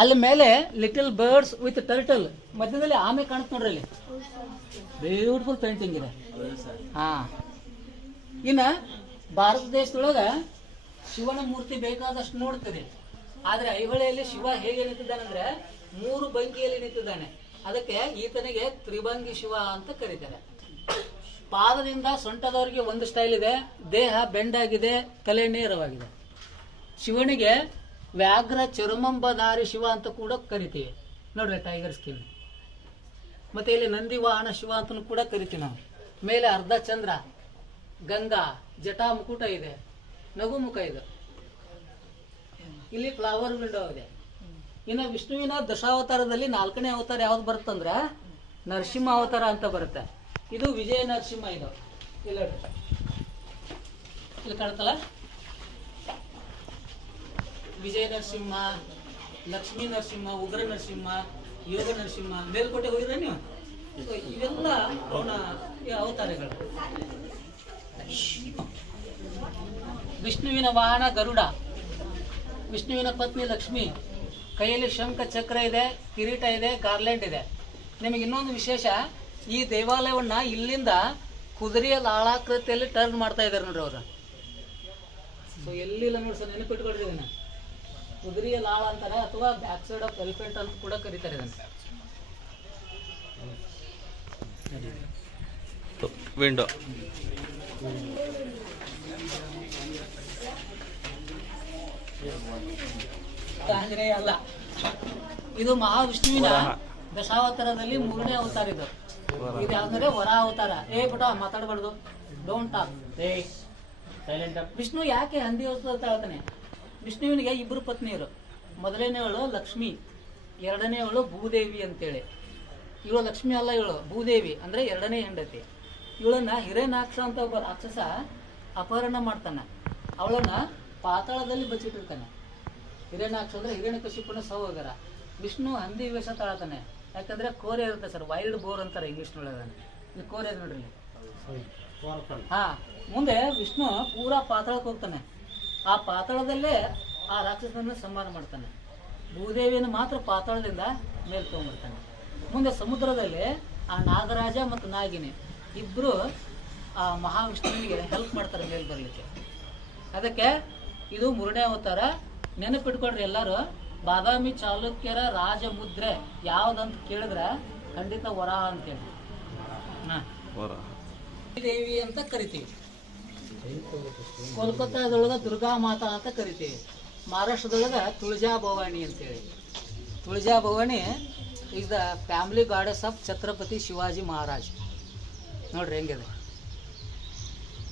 ಅಲ್ಲಿ ಮೇಲೆ ಲಿಟಲ್ ಬರ್ಡ್ಸ್ ವಿತ್ ಟರ್ಟಲ್, ಮಧ್ಯದಲ್ಲಿ ಆಮೆ ಕಾಣುತ್ತೆ ನೋಡ್ರಿ. ಅಲ್ಲಿ ಬ್ಯೂಟಿಫುಲ್ ಪೇಂಟಿಂಗ್ ಇದೆ. ಹಾ, ಇನ್ನು ಭಾರತ ದೇಶದೊಳಗೆ ಶಿವನ ಮೂರ್ತಿ ಬೇಕಾದಷ್ಟು ನೋಡ್ತದೆ. ಆದರೆ ಐಹೊಳೆಯಲ್ಲಿ ಶಿವ ಹೇಗೆ ನಿಂತಿದ್ದಾನಂದ್ರೆ 3 ಭಂಗಿಯಲ್ಲಿ ನಿಂತಿದ್ದಾನೆ. ಅದಕ್ಕೆ ಈತನಿಗೆ ತ್ರಿಭಂಗಿ ಶಿವ ಅಂತ ಕರೀತಾರೆ. ಪಾದದಿಂದ ಸೊಂಟದವರೆಗೆ ಒಂದು ಸ್ಟೈಲ್ ಇದೆ, ದೇಹ ಬೆಂಡಾಗಿದೆ, ತಲೆ ನೇರವಾಗಿದೆ. ಶಿವನಿಗೆ ವ್ಯಾಘ್ರ ಚರ್ಮಂಬಧಾರಿ ಶಿವ ಅಂತ ಕೂಡ ಕರಿತೀವಿ ನೋಡ್ರಿ, ಟೈಗರ್ ಸ್ಕಿನ್. ಮತ್ತೆ ಇಲ್ಲಿ ನಂದಿ ವಾಹನ ಶಿವ ಅಂತ ಕೂಡ ಕರಿತೀವಿ ನಾವು. ಮೇಲೆ ಅರ್ಧ ಚಂದ್ರ, ಗಂಗಾ, ಜಟಾ ಮುಕುಟ ಇದೆ, ನಗು ಮುಖ ಇದೆ. ಇಲ್ಲಿ ಫ್ಲವರ್ ವಿಂಡೋ ಇದೆ. ಇನ್ನು ವಿಷ್ಣುವಿನ ದಶಾವತಾರದಲ್ಲಿ 4ನೇ ಅವತಾರ ಯಾವ್ದು ಬರುತ್ತಂದ್ರೆ ನರಸಿಂಹ ಅವತಾರ ಅಂತ ಬರುತ್ತೆ. ಇದು ವಿಜಯ ನರಸಿಂಹ. ಇದು ಇಲ್ಲಿ ಕಾಣುತ್ತಲ್ಲ, ವಿಜಯ ನರಸಿಂಹ, ಲಕ್ಷ್ಮೀ ನರಸಿಂಹ, ಉಗ್ರ ನರಸಿಂಹ, ಯೋಗ ನರಸಿಂಹ. ಮೇಲ್ಕೋಟೆ ಹೋಗಿದ್ರೆ ನೀವು, ಇವೆಲ್ಲ ಅವನ ಅವತಾರಗಳು. ವಿಷ್ಣುವಿನ ವಾಹನ ಗರುಡ, ವಿಷ್ಣುವಿನ ಪತ್ನಿ ಲಕ್ಷ್ಮಿ, ಕೈಯಲ್ಲಿ ಶಂಖ ಚಕ್ರ ಇದೆ, ಕಿರೀಟ ಇದೆ, ಗಾರ್ಲೆಂಡ್ ಇದೆ. ನಿಮಗೆ ಇನ್ನೊಂದು ವಿಶೇಷ, ಈ ದೇವಾಲಯವನ್ನ ಇಲ್ಲಿಂದ ಕುದುರೆಯ ಲಾಳಾಕೃತಿಯಲ್ಲಿ ಟರ್ನ್ ಮಾಡ್ತಾ ಇದ್ದಾರೆ ನೋಡ್ರಿ ಅವರು. ಸೊ ಎಲ್ಲಿಲ್ಲ ನೋಡಿ ಸರ್, ನೆನಪಿಟ್ಕೊಳ್ರಿ ಇದನ್ನ. ಕುದುರೆಯ ಲಾಳ ಅಂತಾರೆ, ಅಥವಾ ಬ್ಯಾಕ್ ಸೈಡ್ ಆಫ್ ಎಲಿಫೆಂಟ್ ಅಂತ ಕೂಡ ಕರೀತಾರೆ ಇದನ್ನ. ವಿಂಡೋ ಆಂಜನೇಯ ಅಲ್ಲ, ಇದು ಮಹಾವಿಷ್ಣುವಿನ ದಶಾವತಾರದಲ್ಲಿ 3ನೇ ಅವತಾರ. ಇದು ಯಾವ್ದಂದ್ರೆ ವರ ಅವತಾರ. ಪುಟ ಮಾತಾಡಬಾರ್ದು, ಡೋಂಟ್ ಟಾಕ್. ವಿಷ್ಣು ಯಾಕೆ ಹಂದಿ ಅವತಾರ ಹೇಳ್ತಾನೆ? ವಿಷ್ಣುವಿನಿಗೆ 2 ಪತ್ನಿಯರು. ಮೊದಲನೇವಳು ಲಕ್ಷ್ಮಿ, ಎರಡನೇವಳು ಭೂದೇವಿ ಅಂತೇಳಿ. ಇವಳು ಲಕ್ಷ್ಮಿ ಅಲ್ಲ, ಇವಳು ಭೂದೇವಿ ಅಂದ್ರೆ 2ನೇ ಹೆಂಡತಿ. ಇವಳನ್ನ ಹಿರೇನಾಕ್ಷ ಅಂತ ಒಬ್ಬ ರಾಕ್ಷಸ ಅಪಹರಣ ಮಾಡ್ತಾನೆ. ಅವಳನ್ನ ಪಾತಾಳದಲ್ಲಿ ಬಚ್ಚಿಟ್ಟಿರ್ತಾನೆ. ಹಿರೇನಾಕ್ಷ ಅಂದ್ರೆ ಹಿರಣ್ಯಕಶಿಪುನ ಸಹೋದರ. ವಿಷ್ಣು ಹಂದಿ ವೇಷ ತಾಳ್ತಾನೆ, ಯಾಕಂದ್ರೆ ಕೋರೆ ಇರುತ್ತೆ ಸರ್, ವೈಲ್ಡ್ ಬೋರ್ ಅಂತಾರೆ ಇಂಗ್ಲಿಷ್ನೊಳಗೆ. ಇಲ್ಲಿ ಕೋರೆ ನೋಡ್ರಿ. ಹಾ, ಮುಂದೆ ವಿಷ್ಣು ಪೂರಾ ಪಾತಾಳಕ್ಕೆ ಹೋಗ್ತಾನೆ. ಆ ಪಾತಾಳದಲ್ಲೇ ಆ ರಾಕ್ಷಸನ ಸಂಹಾರ ಮಾಡ್ತಾನೆ. ಭೂದೇವಿಯನ್ನು ಮಾತ್ರ ಪಾತಾಳದಿಂದ ಮೇಲ್ ತಗೊಂಡ್ಬಿಡ್ತಾನೆ. ಮುಂದೆ ಸಮುದ್ರದಲ್ಲಿ ಆ ನಾಗರಾಜ ಮತ್ತು ನಾಗಿನಿ ಇಬ್ರು ಆ ಮಹಾವಿಷ್ಣುವಿಗೆ ಹೆಲ್ಪ್ ಮಾಡ್ತಾರೆ ಮೇಲ್ ಬರ್ಲಿಕ್ಕೆ. ಅದಕ್ಕೆ ಇದು 3ನೇ ಅವತಾರ. ನೆನಪಿಟ್ಕೊಳ್ರಿ ಎಲ್ಲರೂ. ಬಾದಾಮಿ ಚಾಲುಕ್ಯರ ರಾಜ ಮುದ್ರೆ ಯಾವ್ದಂತ ಕೇಳಿದ್ರೆ ಖಂಡಿತ ವರಾಹ ಅಂತೇಳಿ. ದೇವಿ ಅಂತ ಕರಿತೀವಿ. ಕೋಲ್ಕತ್ತಾದೊಳಗ ದುರ್ಗಾ ಮಾತಾ ಅಂತ ಕರಿತೀವಿ. ಮಹಾರಾಷ್ಟ್ರದೊಳಗ ತುಳಜಾ ಭವಾನಿ ಅಂತೇಳಿ. Tulja Bhavani is the family goddess of Chhatrapati Shivaji Maharaj. ನೋಡ್ರಿ ಹೆಂಗಿದೆ.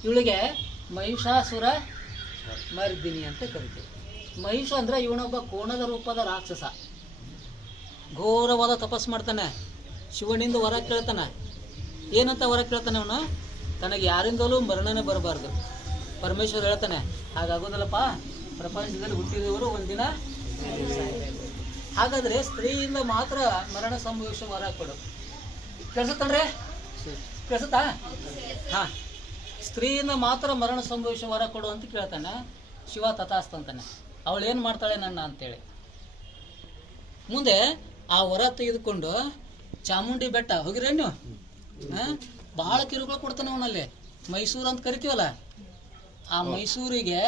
ಇವಳಿಗೆ ಮಹಿಷಾಸುರ ಮರ್ದಿನಿ ಅಂತ ಕರಿತೀವಿ. ಮಹಿಷ ಅಂದ್ರೆ ಇವನೊಬ್ಬ ಕೋಣದ ರೂಪದ ರಾಕ್ಷಸ. ಘೋರವಾದ ತಪಸ್ ಮಾಡ್ತಾನೆ, ಶಿವನಿಂದ ವರ ಕೇಳ್ತಾನೆ. ಏನಂತ ವರ ಕೇಳ್ತಾನೆ ಅವನು? ತನಗೆ ಯಾರಿಂದಲೂ ಮರಣನೇ ಬರಬಾರ್ದು. ಪರಮೇಶ್ವರ ಹೇಳ್ತಾನೆ, ಹಾಗಾಗೋದಲ್ಲಪ್ಪ, ಪ್ರಪಂಚದಲ್ಲಿ ಹುಟ್ಟಿದವರು ಒಂದಿನ ಸಾಯ್ಬೇಕು. ಹಾಗಾದ್ರೆ ಸ್ತ್ರೀಯಿಂದ ಮಾತ್ರ ಮರಣ ಸಂಭವಿಸುವ ವರ ಕೊಡು. ಕೇಳಿಸುತ್ತನ್ರಿ? ಕೇಳಿಸುತ್ತಾ? ಹಾ, ಸ್ತ್ರೀಯಿಂದ ಮಾತ್ರ ಮರಣ ಸಂಭವಿಸುವ ವರ ಕೊಡು ಅಂತ ಕೇಳ್ತಾನೆ. ಶಿವ ತಥಾಸ್ತು ಅಂತಾನೆ. ಅವಳು ಏನು ಮಾಡ್ತಾಳೆ ನನ್ನ ಅಂತೇಳಿ. ಮುಂದೆ ಆ ವರ ತೆಗೆದುಕೊಂಡು ಚಾಮುಂಡಿ ಬೆಟ್ಟ ಹೋಗಿರ ನೀವು? ಭಾಳ ಕಿರುಕುಳ ಕೊಡ್ತಾನೆ ಅವನಲ್ಲಿ. ಮೈಸೂರು ಅಂತ ಕರಿತೀವಲ್ಲ, ಆ ಮೈಸೂರಿಗೆ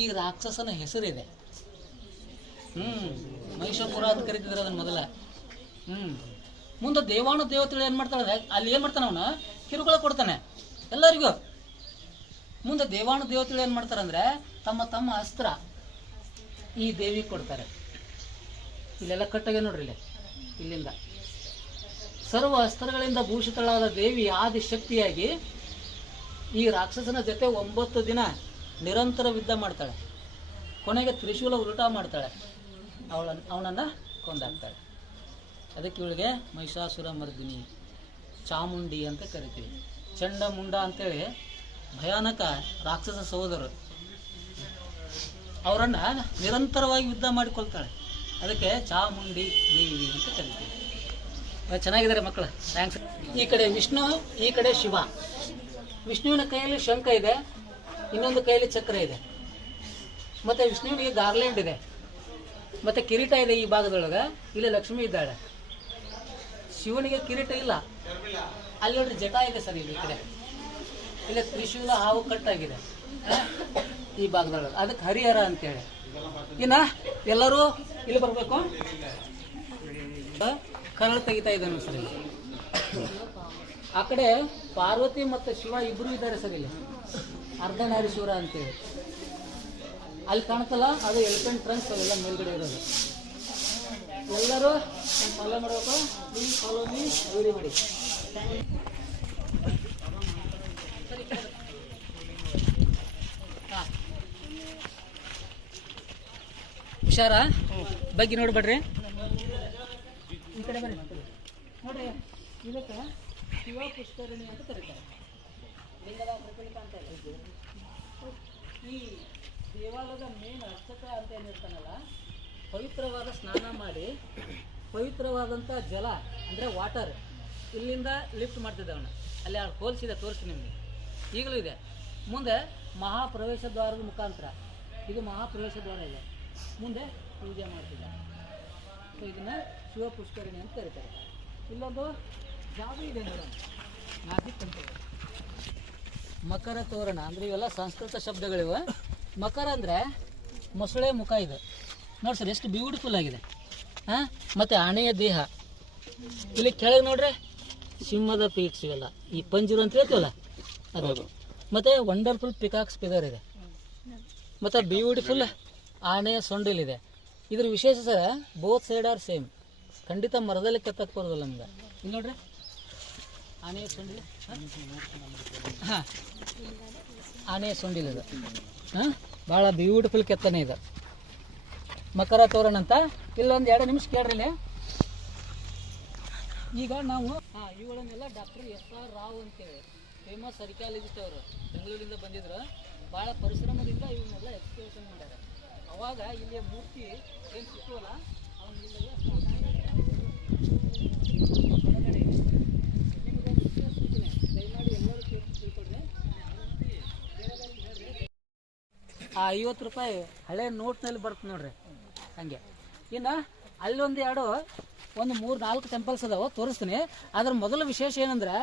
ಈ ರಾಕ್ಷಸನ ಹೆಸರಿದೆ. ಮಹಿಷಾಪುರ ಅಂತ ಕರಿತಿದ್ರೆ ಅದನ್ನ ಮೊದಲ. ಮುಂದೆ ದೇವಾನು ದೇವತೆಗಳು ಏನು ಮಾಡ್ತಾಳೆ? ಅಲ್ಲಿ ಏನು ಮಾಡ್ತಾನೆ ಅವನು? ಕಿರುಕುಳ ಕೊಡ್ತಾನೆ ಎಲ್ಲರಿಗೂ. ಮುಂದೆ ದೇವಾನು ದೇವತೆಗಳು ಏನು ಮಾಡ್ತಾರೆ ಅಂದರೆ ತಮ್ಮ ತಮ್ಮ ಅಸ್ತ್ರ ಈ ದೇವಿಗೆ ಕೊಡ್ತಾರೆ. ಇಲ್ಲೆಲ್ಲ ಕಟ್ಟಾಗೆ ನೋಡ್ರಿ, ಇಲ್ಲಿಂದ ಸರ್ವ ಅಸ್ತ್ರಗಳಿಂದ ಭೂಷಿತಳಾದ ದೇವಿ ಆದಿಶಕ್ತಿಯಾಗಿ ಈ ರಾಕ್ಷಸನ ಜೊತೆ 9 ದಿನ ನಿರಂತರ ಯುದ್ಧ ಮಾಡ್ತಾಳೆ. ಕೊನೆಗೆ ತ್ರಿಶೂಲ ಉಲ್ಟಾ ಮಾಡ್ತಾಳೆ, ಅವನನ್ನು ಕೊಂದಾಕ್ತಾಳೆ. ಅದಕ್ಕೆ ಇವಳಿಗೆ ಮಹಿಷಾಸುರ ಮರ್ದಿನಿ, ಚಾಮುಂಡಿ ಅಂತ ಕರಿತೀವಿ. ಚಂಡ ಮುಂಡ ಅಂತೇಳಿ ಭಯಾನಕ ರಾಕ್ಷಸ ಸಹೋದರರು, ಅವರನ್ನು ನಿರಂತರವಾಗಿ ಯುದ್ಧ ಮಾಡಿಕೊಳ್ತಾಳೆ. ಅದಕ್ಕೆ ಚಾಮುಂಡಿ ದೇವಿ ಅಂತ ಕರಿತೀವಿ. ಚೆನ್ನಾಗಿದ್ದಾರೆ ಮಕ್ಕಳು, ಥ್ಯಾಂಕ್ಸ್. ಈ ಕಡೆ ವಿಷ್ಣು, ಈ ಕಡೆ ಶಿವ. ವಿಷ್ಣುವಿನ ಕೈಯಲ್ಲಿ ಶಂಖ ಇದೆ, ಇನ್ನೊಂದು ಕೈಯಲ್ಲಿ ಚಕ್ರ ಇದೆ. ಮತ್ತು ವಿಷ್ಣುವಿನಿಗೆ ಗಾರ್ಲೆಂಡ್ ಇದೆ, ಮತ್ತು ಕಿರೀಟ ಇದೆ. ಈ ಭಾಗದೊಳಗೆ ಇಲ್ಲಿ ಲಕ್ಷ್ಮಿ ಇದ್ದಾಳೆ. ಶಿವನಿಗೆ ಕಿರೀಟ ಇಲ್ಲ. ಅಲ್ಲಿ ನೋಡ್ರಿ ಜಟ ಇದೆ ಸರ್, ಇಲ್ಲಿ ಈ ಕಡೆ. ಇಲ್ಲಿ ತ್ರಿಶೂಲ ಹಾವು ಕಟ್ಟಾಗಿದೆ ಈ ಭಾಗದೊಳಗೆ. ಅದಕ್ಕೆ ಹರಿಹರ ಅಂತೇಳಿ. ಇನ್ನು ಎಲ್ಲರೂ ಇಲ್ಲಿ ಬರಬೇಕು. ಕರಳು ತೆಗಿತಾ ಇದ್ದಾನೆ ಸರ್ ಇಲ್ಲಿ. ಆ ಕಡೆ ಪಾರ್ವತಿ ಮತ್ತು ಶಿವ ಇಬ್ಬರು ಇದ್ದಾರೆ ಸರ್ ಇಲ್ಲಿ. ಅರ್ಧನಾರೀಶ್ವರ ಅಂತೇಳಿ ಅಲ್ಲಿ ಕಾಣ್ತಲ್ಲ, ಅದು ಎಲಿಫೆಂಟ್ ಟ್ರಂಕ್ಸ್ ಅವೆಲ್ಲ ಮೇಲ್ಗಡೆ ಇರೋದು. ಎಲ್ಲರೂ ಫಾಲೋ ಮಾಡಬೇಕು. ಪ್ಲೀಸ್ ಫಾಲೋ ಮೀ, ವೆರಿ ಮಾಡಿ. ಹುಷಾರ, ಬಗ್ಗೆ ನೋಡ್ಬೇಡ್ರಿ. ಈ ಕಡೆ ಬರ್ರಿ ನೋಡ್ರಿ. ಇದಕ್ಕೆ ಶಿವ ಪುಷ್ಕರಣಿ ಅಂತ ಕರೀತಾರೆ. ಲಿಂಗದ ಪ್ರತಿಲಿಕ ಅಂತ ಇದೆ. ಈ ದೇವಾಲಯದ ಮೇನ್ ಅರ್ಚಕ ಅಂತ ಏನಿರ್ತಾನಲ್ಲ, ಪವಿತ್ರವಾದ ಸ್ನಾನ ಮಾಡಿ ಪವಿತ್ರವಾದಂಥ ಜಲ ಅಂದರೆ ವಾಟರ್ ಇಲ್ಲಿಂದ ಲಿಫ್ಟ್ ಮಾಡ್ತಿದ್ದೆ ಅವನು. ಅಲ್ಲಿ ಹೋಲಿಸಿದೆ, ತೋರಿಸ್ತೀನಿ ನಿಮಗೆ. ಈಗಲೂ ಇದೆ. ಮುಂದೆ ಮಹಾಪ್ರವೇಶ ದ್ವಾರದ ಮುಖಾಂತರ, ಇದು ಮಹಾಪ್ರವೇಶ ದ್ವಾರ ಇದೆ, ಮುಂದೆ ಪೂಜೆ ಮಾಡ್ತಿದ್ದ. ಸೊ ಇದನ್ನು ಶಿವ ಪುಷ್ಕರಣಿ ಅಂತ ಕರೀತಾರೆ. ಇಲ್ಲೊಂದು ಜಾಗ ಇದೆ ಮೇಡಮ್, ನಾಜಿಕ್ ಅಂತ. ಮಕರ ತೋರಣ ಅಂದರೆ ಇವೆಲ್ಲ ಸಂಸ್ಕೃತ ಶಬ್ದಗಳಿವೆ. ಮಕರ ಅಂದರೆ ಮೊಸಳೆ ಮುಖ ಇದೆ ನೋಡಿ ಸರ್, ಎಷ್ಟು ಬ್ಯೂಟಿಫುಲ್ ಆಗಿದೆ. ಹಾಂ, ಮತ್ತು ಆನೆಯ ದೇಹ. ಇಲ್ಲಿ ಕೆಳಗೆ ನೋಡ್ರಿ ಸಿಂಹದ ಪೀಕ್ಸ್ ಇವೆಲ್ಲ, ಈ ಪಂಜುರು ಅಂತ ಹೇಳ್ತೀವಲ್ಲ ಅದು. ಮತ್ತು ವಂಡರ್ಫುಲ್ ಪಿಕಾಕ್ಸ್ ಫಿಗರ್ ಇದೆ, ಮತ್ತು ಬ್ಯೂಟಿಫುಲ್ ಆನೆಯ ಸೊಂಡಿಲಿದೆ. ಇದ್ರ ವಿಶೇಷ sir, both side are same. ಖಂಡಿತ ಮರದಲ್ಲಿ ಕೆತ್ತಕ್ಕೆ ಬರೋದಿಲ್ಲ ನಮ್ಗೆ. ಇಲ್ಲಿ ನೋಡ್ರಿ ಆನೆಯ ಸೊಂಡಿಲು. ಹಾಂ, ಆನೆಯ ಸೊಂಡಿಲಿದೆ. ಹಾಂ, ಭಾಳ ಬ್ಯೂಟಿಫುಲ್ ಕೆತ್ತನೆ ಇದೆ. ಮಕರ ತೋರಣ ಅಂತ. ಇಲ್ಲೊಂದು 2 ನಿಮಿಷ ಕೇಳ್ರಿ. ಈಗ ನಾವು ಇವುಗಳನ್ನೆಲ್ಲ ಡಾಕ್ಟರ್ SR ರಾವ್ ಅಂತೇಳಿ ಫೇಮಸ್ ಅರ್ಕಿಯಾಲಜಿಸ್ಟ್ ಅವರು ಬೆಂಗಳೂರಿಂದ ಬಂದಿದ್ರು. ಭಾಳ ಪರಿಶ್ರಮದಿಂದ ಇವನ್ನೆಲ್ಲ ಎಕ್ಸ್ಪ್ಲೋರೇಷನ್ ಮಾಡ್ಯಾರ. ಅವಾಗ ಇಲ್ಲಿಯ ಮೂರ್ತಿ ಏನು ಸಿಕ್ಕುವಲ್ಲ ಅವನ್ನ ಇಲ್ಲೆಲ್ಲ ಒಳಗಡೆ ನಿಮಗೊಂದು ವಿಷಯ ಸೂಚನೆ, ದಯಮಾಡಿ ಎಲ್ಲರೂ ತಿಳ್ಕೊಡ್ರಿ. ಆ 50 ರೂಪಾಯಿ ಹಳೆ ನೋಟ್ನಲ್ಲಿ ಬರುತ್ತೆ ನೋಡ್ರಿ, ಹಂಗೆ. ಇನ್ನು ಅಲ್ಲೊಂದು 3-4 ಟೆಂಪಲ್ಸ್ ಅದಾವೆ, ತೋರಿಸ್ತೀನಿ. ಅದ್ರ ಮೊದಲ ವಿಶೇಷ ಏನಂದ್ರೆ,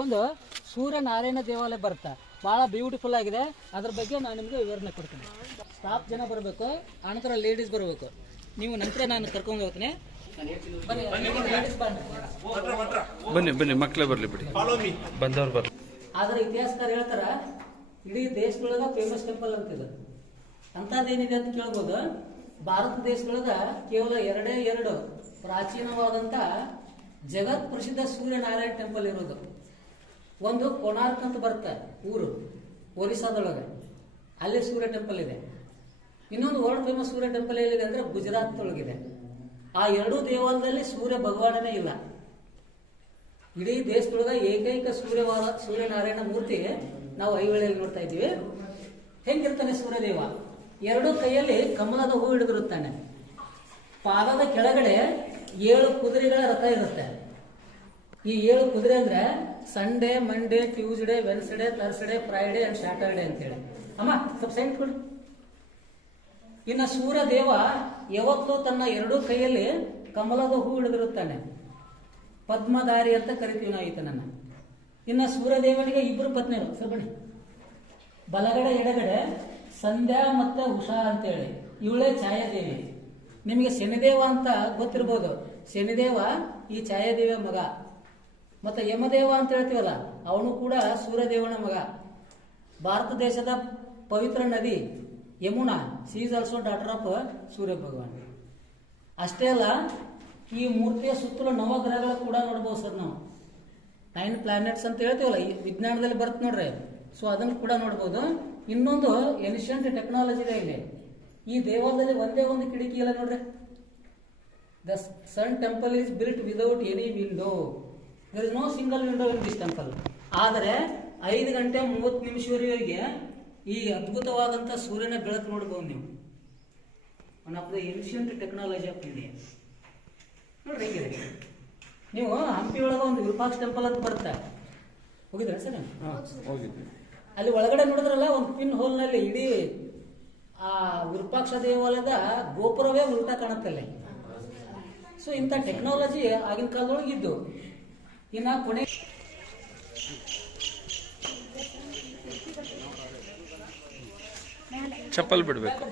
ಒಂದು ಸೂರ್ಯನಾರಾಯಣ ದೇವಾಲಯ ಬರುತ್ತೆ, ಭಾಳ ಬ್ಯೂಟಿಫುಲ್ ಆಗಿದೆ. ಅದ್ರ ಬಗ್ಗೆ ನಾನು ನಿಮಗೆ ವಿವರಣೆ ಕೊಡ್ತೀನಿ. ಸ್ಟಾಫ್ ಜನ ಬರಬೇಕು, ಆನಂತರ ಲೇಡೀಸ್ ಬರಬೇಕು. ನೀವು ನಂತರ ನಾನು ಕರ್ಕೊಂಡು ಹೋಗ್ತೀನಿ. ಬನ್ನಿ, ಬನ್ನಿ ಬನ್ನಿ ಮಕ್ಕಳೇ ಬರಲಿ ಬಿಡಿ, ಬಂದವ್ರು ಬರ್ಲಿ. ಆದ್ರೆ ಇತಿಹಾಸಕಾರ ಹೇಳ್ತಾರ ಇಡೀ ದೇಶದೊಳಗ ಫೇಮಸ್ ಟೆಂಪಲ್ ಅಂತಿದೆ. ಅಂತದೇನಿದೆ ಅಂತ ಕೇಳ್ಬೋದು. ಭಾರತ ದೇಶದೊಳಗ ಕೇವಲ ಎರಡು ಪ್ರಾಚೀನವಾದಂತ ಜಗತ್ ಪ್ರಸಿದ್ಧ ಸೂರ್ಯನಾರಾಯಣ ಟೆಂಪಲ್ ಇರೋದು. ಒಂದು ಕೋಣಾರ್ಕ್ ಅಂತ ಬರುತ್ತೆ ಊರು ಒರಿಸ್ಸಾದೊಳಗೆ, ಅಲ್ಲಿ ಸೂರ್ಯ ಟೆಂಪಲ್ ಇದೆ. ಇನ್ನೊಂದು ವರ್ಲ್ಡ್ ಫೇಮಸ್ ಸೂರ್ಯ ಟೆಂಪಲ್ ಎಲ್ಲಿದೆ ಅಂದ್ರೆ ಗುಜರಾತ್ ಒಳಗಿದೆ. ಆ ಎರಡೂ ದೇವಾಲಯದಲ್ಲಿ ಸೂರ್ಯ ಭಗವಾನನೇ ಇಲ್ಲ. ಇಡೀ ದೇಶದೊಳಗ ಏಕೈಕ ಸೂರ್ಯನಾರಾಯಣ ಮೂರ್ತಿ ನಾವು ಐಹೊಳೆಯಲ್ಲಿ ನೋಡ್ತಾ ಇದ್ದೀವಿ. ಹೆಂಗಿರ್ತಾನೆ ಸೂರ್ಯದೇವ? ಎರಡೂ ಕೈಯಲ್ಲಿ ಕಮಲದ ಹೂ ಹಿಡಿದಿರುತ್ತಾನೆ. ಪಾದದ ಕೆಳಗಡೆ 7 ಕುದುರೆಗಳ ರಥ ಇರುತ್ತೆ. ಈ 7 ಕುದುರೆ ಅಂದ್ರೆ Sunday, Monday, Tuesday, Wednesday, Thursday, Friday and Saturday ಅಂತೇಳಿ. ಅಮ್ಮ ಸ್ವಲ್ಪ ಸೈನ್ ಕೊಡಿ. ಇನ್ನು ಸೂರ್ಯದೇವ ಯಾವತ್ತೂ ತನ್ನ ಎರಡೂ ಕೈಯಲ್ಲಿ ಕಮಲದ ಹೂ ಹಿಡಿದಿರುತ್ತಾನೆ. ಪದ್ಮಧಾರಿ ಅಂತ ಕರಿತೀವಿ ನಾವು ಈತನನ್ನ. ಇನ್ನು ಸೂರ್ಯದೇವನಿಗೆ 2 ಪತ್ನಿಯರು. ಸರ್ ಬನ್ನಿ. ಬಲಗಡೆ ಎಡಗಡೆ ಸಂಧ್ಯಾ ಮತ್ತೆ ಉಷಾ ಅಂತೇಳಿ, ಇವಳೇ ಛಾಯಾದೇವಿ. ನಿಮಗೆ ಶನಿದೇವ ಅಂತ ಗೊತ್ತಿರ್ಬೋದು. ಶನಿದೇವ ಈ ಛಾಯಾದೇವಿಯ ಮಗ. ಮತ್ತೆ ಯಮದೇವ ಅಂತ ಹೇಳ್ತೀವಲ್ಲ, ಅವನು ಕೂಡ ಸೂರ್ಯದೇವನ ಮಗ. ಭಾರತ ದೇಶದ ಪವಿತ್ರ ನದಿ Yamuna, she is also daughter of Surya Bhagwan. ಅಷ್ಟೇ ಅಲ್ಲ, ಈ ಮೂರ್ತಿಯ ಸುತ್ತಲೂ ನವಗ್ರಹಗಳು ಕೂಡ ನೋಡ್ಬೋದು ಸರ್. ನಾವು 9 ಪ್ಲಾನೆಟ್ಸ್ ಅಂತ ಹೇಳ್ತೀವಲ್ಲ, ಈ ವಿಜ್ಞಾನದಲ್ಲಿ ಬರುತ್ತೆ ನೋಡ್ರಿ. ಸೊ ಅದನ್ನು ಕೂಡ ನೋಡ್ಬೋದು. ಇನ್ನೊಂದು ಏನ್ಷಿಯಂಟ್ ಟೆಕ್ನಾಲಜಿ ಇದೆ ಇಲ್ಲಿ. ಈ ದೇವಾಲಯದಲ್ಲಿ ಒಂದೇ ಒಂದು ಕಿಟಕಿ ಇಲ್ಲ ನೋಡ್ರಿ. The sun temple is built without any window. There is no single window in this temple. ಆದರೆ 5 ಗಂಟೆ 30 ನಿಮಿಷವರೆಗೆ ಈ ಅದ್ಭುತವಾದಂಥ ಸೂರ್ಯನ ಬೆಳಕು ನೋಡ್ಬೋದು ನೀವು. One of the ancient technology of India ನೋಡ್ರಿ ಹೆಂಗಿದೆ. ನೀವು ಹಂಪಿ ಒಳಗೆ ಒಂದು ವಿರೂಪಾಕ್ಷ ಟೆಂಪಲ್ ಅಂತ ಬರುತ್ತೆ, ಹೋಗಿದ್ರೆ ಸರ್? ಹೋಗಿದ್ವಿ. ಅಲ್ಲಿ ಒಳಗಡೆ ನೋಡಿದ್ರಲ್ಲ, ಒಂದು ಪಿನ್ ಹೋಲ್ ನಲ್ಲಿ ಇಡೀ ಆ ವಿರೂಪಾಕ್ಷ ದೇವಾಲಯದ ಗೋಪುರವೇ ಉಲ್ಟಾ ಕಾಣುತ್ತಲ್ಲ. ಸೊ ಇಂಥ ಟೆಕ್ನಾಲಜಿ ಆಗಿನ ಕಾಲದೊಳಗೆ ಇದ್ದು. ಇನ್ನ ಕೊನೆ ಚಪ್ಪಲ್ ಬಿಡ್ಬೇಕು.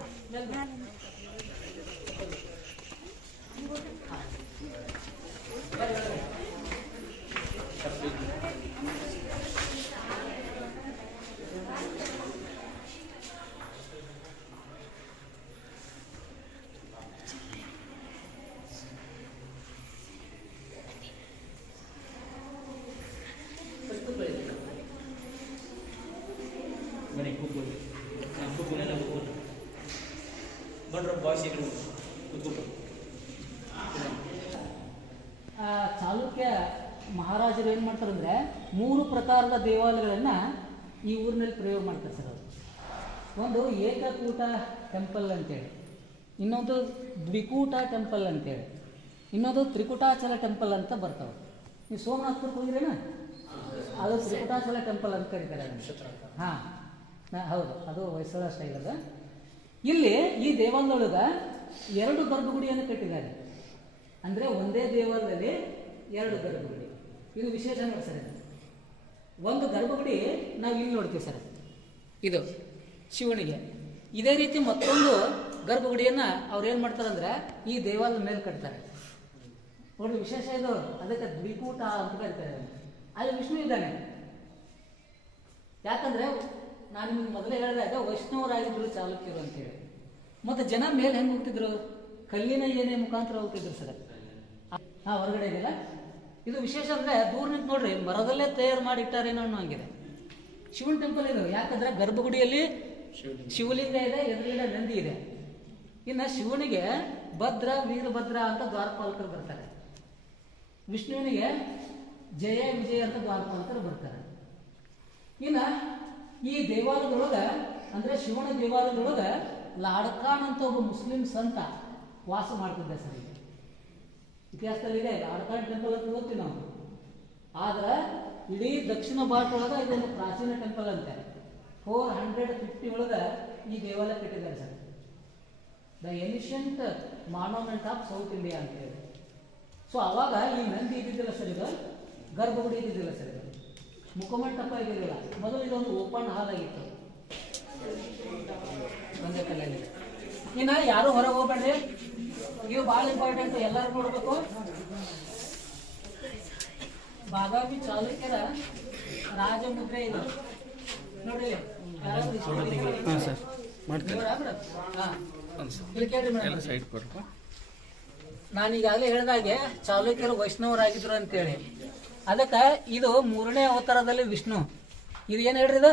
ಚಾಲುಕ್ಯ ಮಹಾರಾಜರು ಏನ್ ಮಾಡ್ತಾರಂದ್ರೆ 3 ಪ್ರಕಾರದ ದೇವಾಲಯಗಳನ್ನ ಈ ಊರಿನಲ್ಲಿ ಪ್ರಯೋಗ ಮಾಡ್ತಾರೆ ಸರ್. ಅವರು ಒಂದು ಏಕಕೂಟ ಟೆಂಪಲ್ ಅಂತೇಳಿ, ಇನ್ನೊಂದು ದ್ವಿಕೂಟ ಟೆಂಪಲ್ ಅಂತೇಳಿ, ಇನ್ನೊಂದು ತ್ರಿಕೂಟಾಚಲ ಟೆಂಪಲ್ ಅಂತ ಬರ್ತಾವೆ. ನೀವು ಸೋಮನಾಥ್ಪುರಕ್ಕೆ ಹೋಗಿರೇನ? ಅದು ತ್ರಿಕೂಟಾಚಲ ಟೆಂಪಲ್ ಅಂತ ಕರೀತಾರೆ. ಹಾ ಹೌದು, ಅದು ಹೊಯ್ಸಳ ಸ್ಟೈಲ್ ಅದ. ಇಲ್ಲಿ ಈ ದೇವಾಲಯದೊಳಗ 2 ಗರ್ಭಗುಡಿಯನ್ನು ಕಟ್ಟಿದ್ದಾರೆ. ಅಂದ್ರೆ ಒಂದೇ ದೇವಾಲಯದಲ್ಲಿ 2 ಗರ್ಭಗುಡಿ. ಇದು ವಿಶೇಷ ನೋಡಿ ಸರ್. ಒಂದು ಗರ್ಭಗುಡಿ ನಾವು ಇಲ್ಲಿ ನೋಡ್ತೀವಿ ಸರ್, ಇದು ಶಿವನಿಗೆ. ಇದೇ ರೀತಿ ಮತ್ತೊಂದು ಗರ್ಭಗುಡಿಯನ್ನ ಅವ್ರು ಏನ್ ಮಾಡ್ತಾರಂದ್ರೆ ಈ ದೇವಾಲಯದ ಮೇಲೆ ಕಟ್ತಾರೆ. ಒಂದು ವಿಶೇಷ ಇದು, ಅದಕ್ಕೆ ದ್ವಿಕೂಟ ಅಂತ ಕರೀತಾರೆ. ಅಲ್ಲಿ ವಿಷ್ಣು ಇದ್ದಾನೆ. ಯಾಕಂದ್ರೆ ನಾನು ನಿಮ್ಗೆ ಮೊದಲೇ ಹೇಳಿದಾಗ ವೈಷ್ಣವರಾಗಿದ್ರು ಚಾಲುಕ್ಯರು ಅಂತೇಳಿ. ಮತ್ತೆ ಜನ ಮೇಲೆ ಹೆಂಗೆ ಹೋಗ್ತಿದ್ರು? ಕಲ್ಲಿನ ಏನೇ ಮುಖಾಂತರ ಹೋಗ್ತಿದ್ರು ಸರ್. ಹೊರಗಡೆ ಇದೆಯಲ್ಲ, ಇದು ವಿಶೇಷ ಅಂದ್ರೆ ದೂರ ನಿಂತು ನೋಡ್ರಿ, ಮರದಲ್ಲೇ ತಯಾರು ಮಾಡಿ ಇಟ್ಟಾರೇನೋ ಅನ್ನೋ ಹಂಗಿದೆ. ಶಿವನ ಟೆಂಪಲ್ ಇದು. ಯಾಕಂದ್ರೆ ಗರ್ಭಗುಡಿಯಲ್ಲಿ ಶಿವಲಿಂಗ ಇದೆ, ಎದುರುಗಡೆ ನಂದಿ ಇದೆ. ಇನ್ನು ಶಿವನಿಗೆ ಭದ್ರ, ವೀರಭದ್ರ ಅಂತ ದ್ವಾರಪಾಲಕರು ಬರ್ತಾರೆ. ವಿಷ್ಣುವಿನಿಗೆ ಜಯ, ವಿಜಯ ಅಂತ ದ್ವಾರಪಾಲಕರು ಬರ್ತಾರೆ. ಇನ್ನ ಈ ದೇವಾಲಯದೊಳಗ ಅಂದ್ರೆ ಶಿವನ ದೇವಾಲಯದೊಳಗ ಲಾಡ್ಕಾನ್ ಅಂತ ಒಬ್ಬ ಮುಸ್ಲಿಂ ಸಂತ ವಾಸ ಮಾಡ್ತಿದ್ದ ಸರ್. ಇತಿಹಾಸದಲ್ಲಿ ಇದೆ ಲಾಡ್ಕಾನ್ ಟೆಂಪಲ್ ಅಂತ ಗೊತ್ತೀವಿ ನಾವು. ಆದ್ರೆ ಇಡೀ ದಕ್ಷಿಣ ಭಾರತದೊಳಗ ಇದೊಂದು ಪ್ರಾಚೀನ ಟೆಂಪಲ್ ಅಂತೆ. 450 ಒಳಗ ಈ ದೇವಾಲಯ ಕಟ್ಟಿದ್ದಾರೆ sir. The ancient monument of south India ಅಂತ ಹೇಳಿ. ಸೊ ಅವಾಗ ಈ ನಂದಿ ಇದ್ದಿದ್ದಿಲ್ಲ ಸರ್, ಇದು ಗರ್ಭಗುಡಿ ಇದ್ದಿದ್ದಿಲ್ಲ ಸರ್, ಇದು ಮುಖಮಂಟಪ ಇದ್ದಿದ್ದಿಲ್ಲ. ಮೊದಲು ಇದೊಂದು ಓಪನ್ ಹಾಲ್ ಆಗಿತ್ತು ಒಂದೇ ಕಲ್ಲಲ್ಲಿ. ಇನ್ನ ಯಾರು ಹೊರಗೆ ಹೋಗ್ಬೇಡ್ರಿ, ಇವು ಬಹಳ ಇಂಪಾರ್ಟೆಂಟ್, ಎಲ್ಲರೂ ನೋಡ್ಬೇಕು. ಬಾದಾಮಿ ಚಾಲುಕ್ಯರ ರಾಜಮುದ್ರೆ ಇದು ನೋಡ್ರಿ. ಹಾಂ ಸರ್ ಮಾಡ್ತೀನಿ. ಎಲ್ಲ ಸೈಡ್ ಕೊಡ್ಬೇಕು. ನಾನು ಈಗಾಗಲೇ ಹೇಳಿದಾಗೆ ಚಾಲುಕ್ಯರು ವೈಷ್ಣವರಾಗಿದ್ರು ಅಂತೇಳಿ. ಅದಕ್ಕೆ ಇದು 3ನೇ ಅವತಾರದಲ್ಲಿ ವಿಷ್ಣು. ಇದು ಏನು ಹೇಳ್ರಿ ಇದು?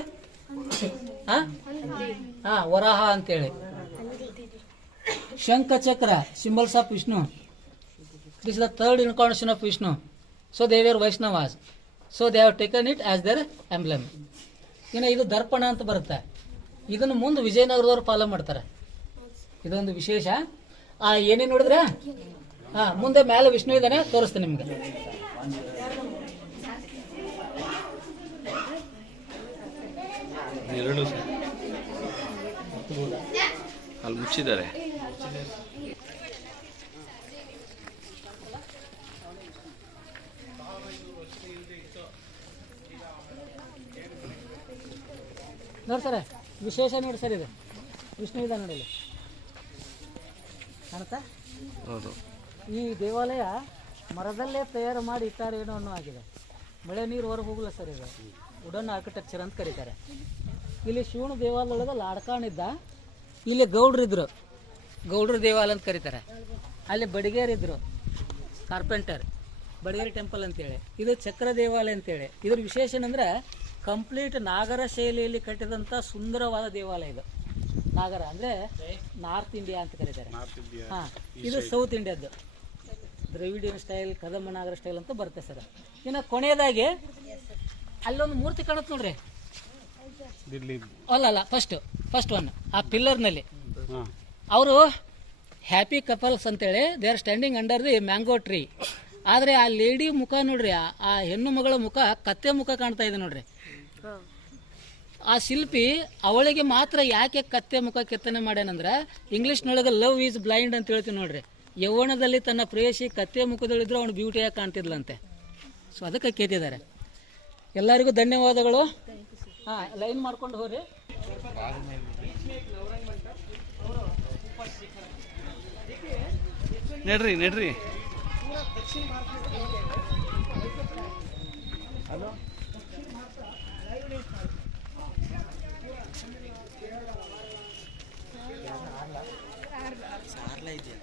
ವರಾಹ ಅಂತೇಳಿ. ಶಂಖಚಕ್ರ symbols of Vishnu. This is the 3rd incarnation of Vishnu. So they were Vaishnavas. So they have taken it as their emblem. ಇನ್ನು ಇದು ದರ್ಪಣ ಅಂತ ಬರುತ್ತೆ. ಇದನ್ನು ಮುಂದೆ ವಿಜಯನಗರದವ್ರು ಫಾಲೋ ಮಾಡ್ತಾರೆ. ಇದೊಂದು ವಿಶೇಷ. ಏನೇನು ನೋಡಿದ್ರೆ ಮುಂದೆ ಮೇಲೆ ವಿಷ್ಣು ಇದ್ದಾನೆ, ತೋರಿಸ್ತೇನೆ ನಿಮ್ಗೆ. ಎರಡು ಅಲ್ಲಿ ಮುಚ್ಚಿದ್ದಾರೆ. ನೋಡ್ತಾರೆ ವಿಶೇಷ ನೋಡಿ ಸರ್, ಇದು ವಿಷ್ಣು ಇದೆ ನೋಡಿ, ಕಾಣುತ್ತಾ? ಹೌದು. ಈ ದೇವಾಲಯ ಮರದಲ್ಲೇ ತಯಾರು ಮಾಡಿ ಇಟ್ಟಾರೆ ಏನೋ ಅನ್ನೋ ಆಗಿದೆ. ಮಳೆ ನೀರು ಹೊರಗೆ ಹೋಗಲ್ಲ ಸರ್. ಇದು ವುಡನ್ ಆರ್ಕಿಟೆಕ್ಚರ್ ಅಂತ ಕರೀತಾರೆ. ಇಲ್ಲಿ ಶಿವನ ದೇವಾಲಯದೊಳಗೆ ಲಾಡ್ಕಾಣಿದ್ದ. ಇಲ್ಲಿ ಗೌಡ್ರಿದ್ರು, ಗೌಡ್ರ ದೇವಾಲಯ ಅಂತ ಕರೀತಾರೆ. ಅಲ್ಲಿ ಬಡಿಗೇರಿದ್ರು, ಕಾರ್ಪೆಂಟರ್, ಬಡಿಗೇರಿ ಟೆಂಪಲ್ ಅಂತೇಳಿ. ಇದು ಚಕ್ರ ದೇವಾಲಯ ಅಂತೇಳಿ. ಇದ್ರ ವಿಶೇಷ ಏನಂದ್ರೆ ಕಂಪ್ಲೀಟ್ ನಾಗರ ಶೈಲಿಯಲ್ಲಿ ಕಟ್ಟಿದಂಥ ಸುಂದರವಾದ ದೇವಾಲಯ ಇದು. ನಾಗರ ಅಂದರೆ ನಾರ್ತ್ ಇಂಡಿಯಾ ಅಂತ ಕರೀತಾರೆ. ಹಾಂ, ಇದು ಸೌತ್ ಇಂಡಿಯಾದ್ದು ದ್ರವಿಡಿಯನ್ ಸ್ಟೈಲ್, ಕದಮ್ಮ ನಾಗರ ಸ್ಟೈಲ್ ಅಂತ ಬರುತ್ತೆ ಸರ್. ಇನ್ನು ಕೊನೆಯದಾಗಿ ಅಲ್ಲೊಂದು ಮೂರ್ತಿ ಕಾಣುತ್ತೆ ನೋಡ್ರಿ. ಅಲ್ಲ, ಫಸ್ಟ್ ಒನ್ ಆ ಪಿಲ್ಲರ್ನಲ್ಲಿ ಅವರು ಹ್ಯಾಪಿ ಕಪಲ್ಸ್ ಅಂತೇಳಿ they are standing under the mango tree. ಆದರೆ ಆ ಲೇಡಿ ಮುಖ ನೋಡ್ರಿ, ಆ ಹೆಣ್ಣು ಮಗಳ ಮುಖ ಕತ್ತೆ ಮುಖ ಕಾಣ್ತಾ ಇದೆ ನೋಡ್ರಿ. ಆ ಶಿಲ್ಪಿ ಅವಳಿಗೆ ಮಾತ್ರ ಯಾಕೆ ಕತ್ತೆ ಮುಖ ಕೆತ್ತನೆ ಮಾಡ್ಯಾನಂದ್ರೆ, ಇಂಗ್ಲೀಷ್ನೊಳಗೆ ಲವ್ ಈಸ್ ಬ್ಲೈಂಡ್ ಅಂತ ಹೇಳ್ತೀವಿ ನೋಡ್ರಿ. ಯೌವನದಲ್ಲಿ ತನ್ನ ಪ್ರೇಯಸಿ ಕತ್ತೆ ಮುಖದಲ್ಲಿದ್ರು ಅವನು ಬ್ಯೂಟಿಯಾಗಿ ಕಾಣ್ತಿದ್ಲಂತೆ. ಸೊ ಅದಕ್ಕೆ ಕೇತಿದ್ದಾರೆ. ಎಲ್ಲರಿಗೂ ಧನ್ಯವಾದಗಳು. ಲೈನ್ ಮಾಡ್ಕೊಂಡು ಹೋಗ್ರಿ. ನಡ್ರಿ. ಹಲೋ, ಸಾರ್ಲ ಇದೆಯಾ?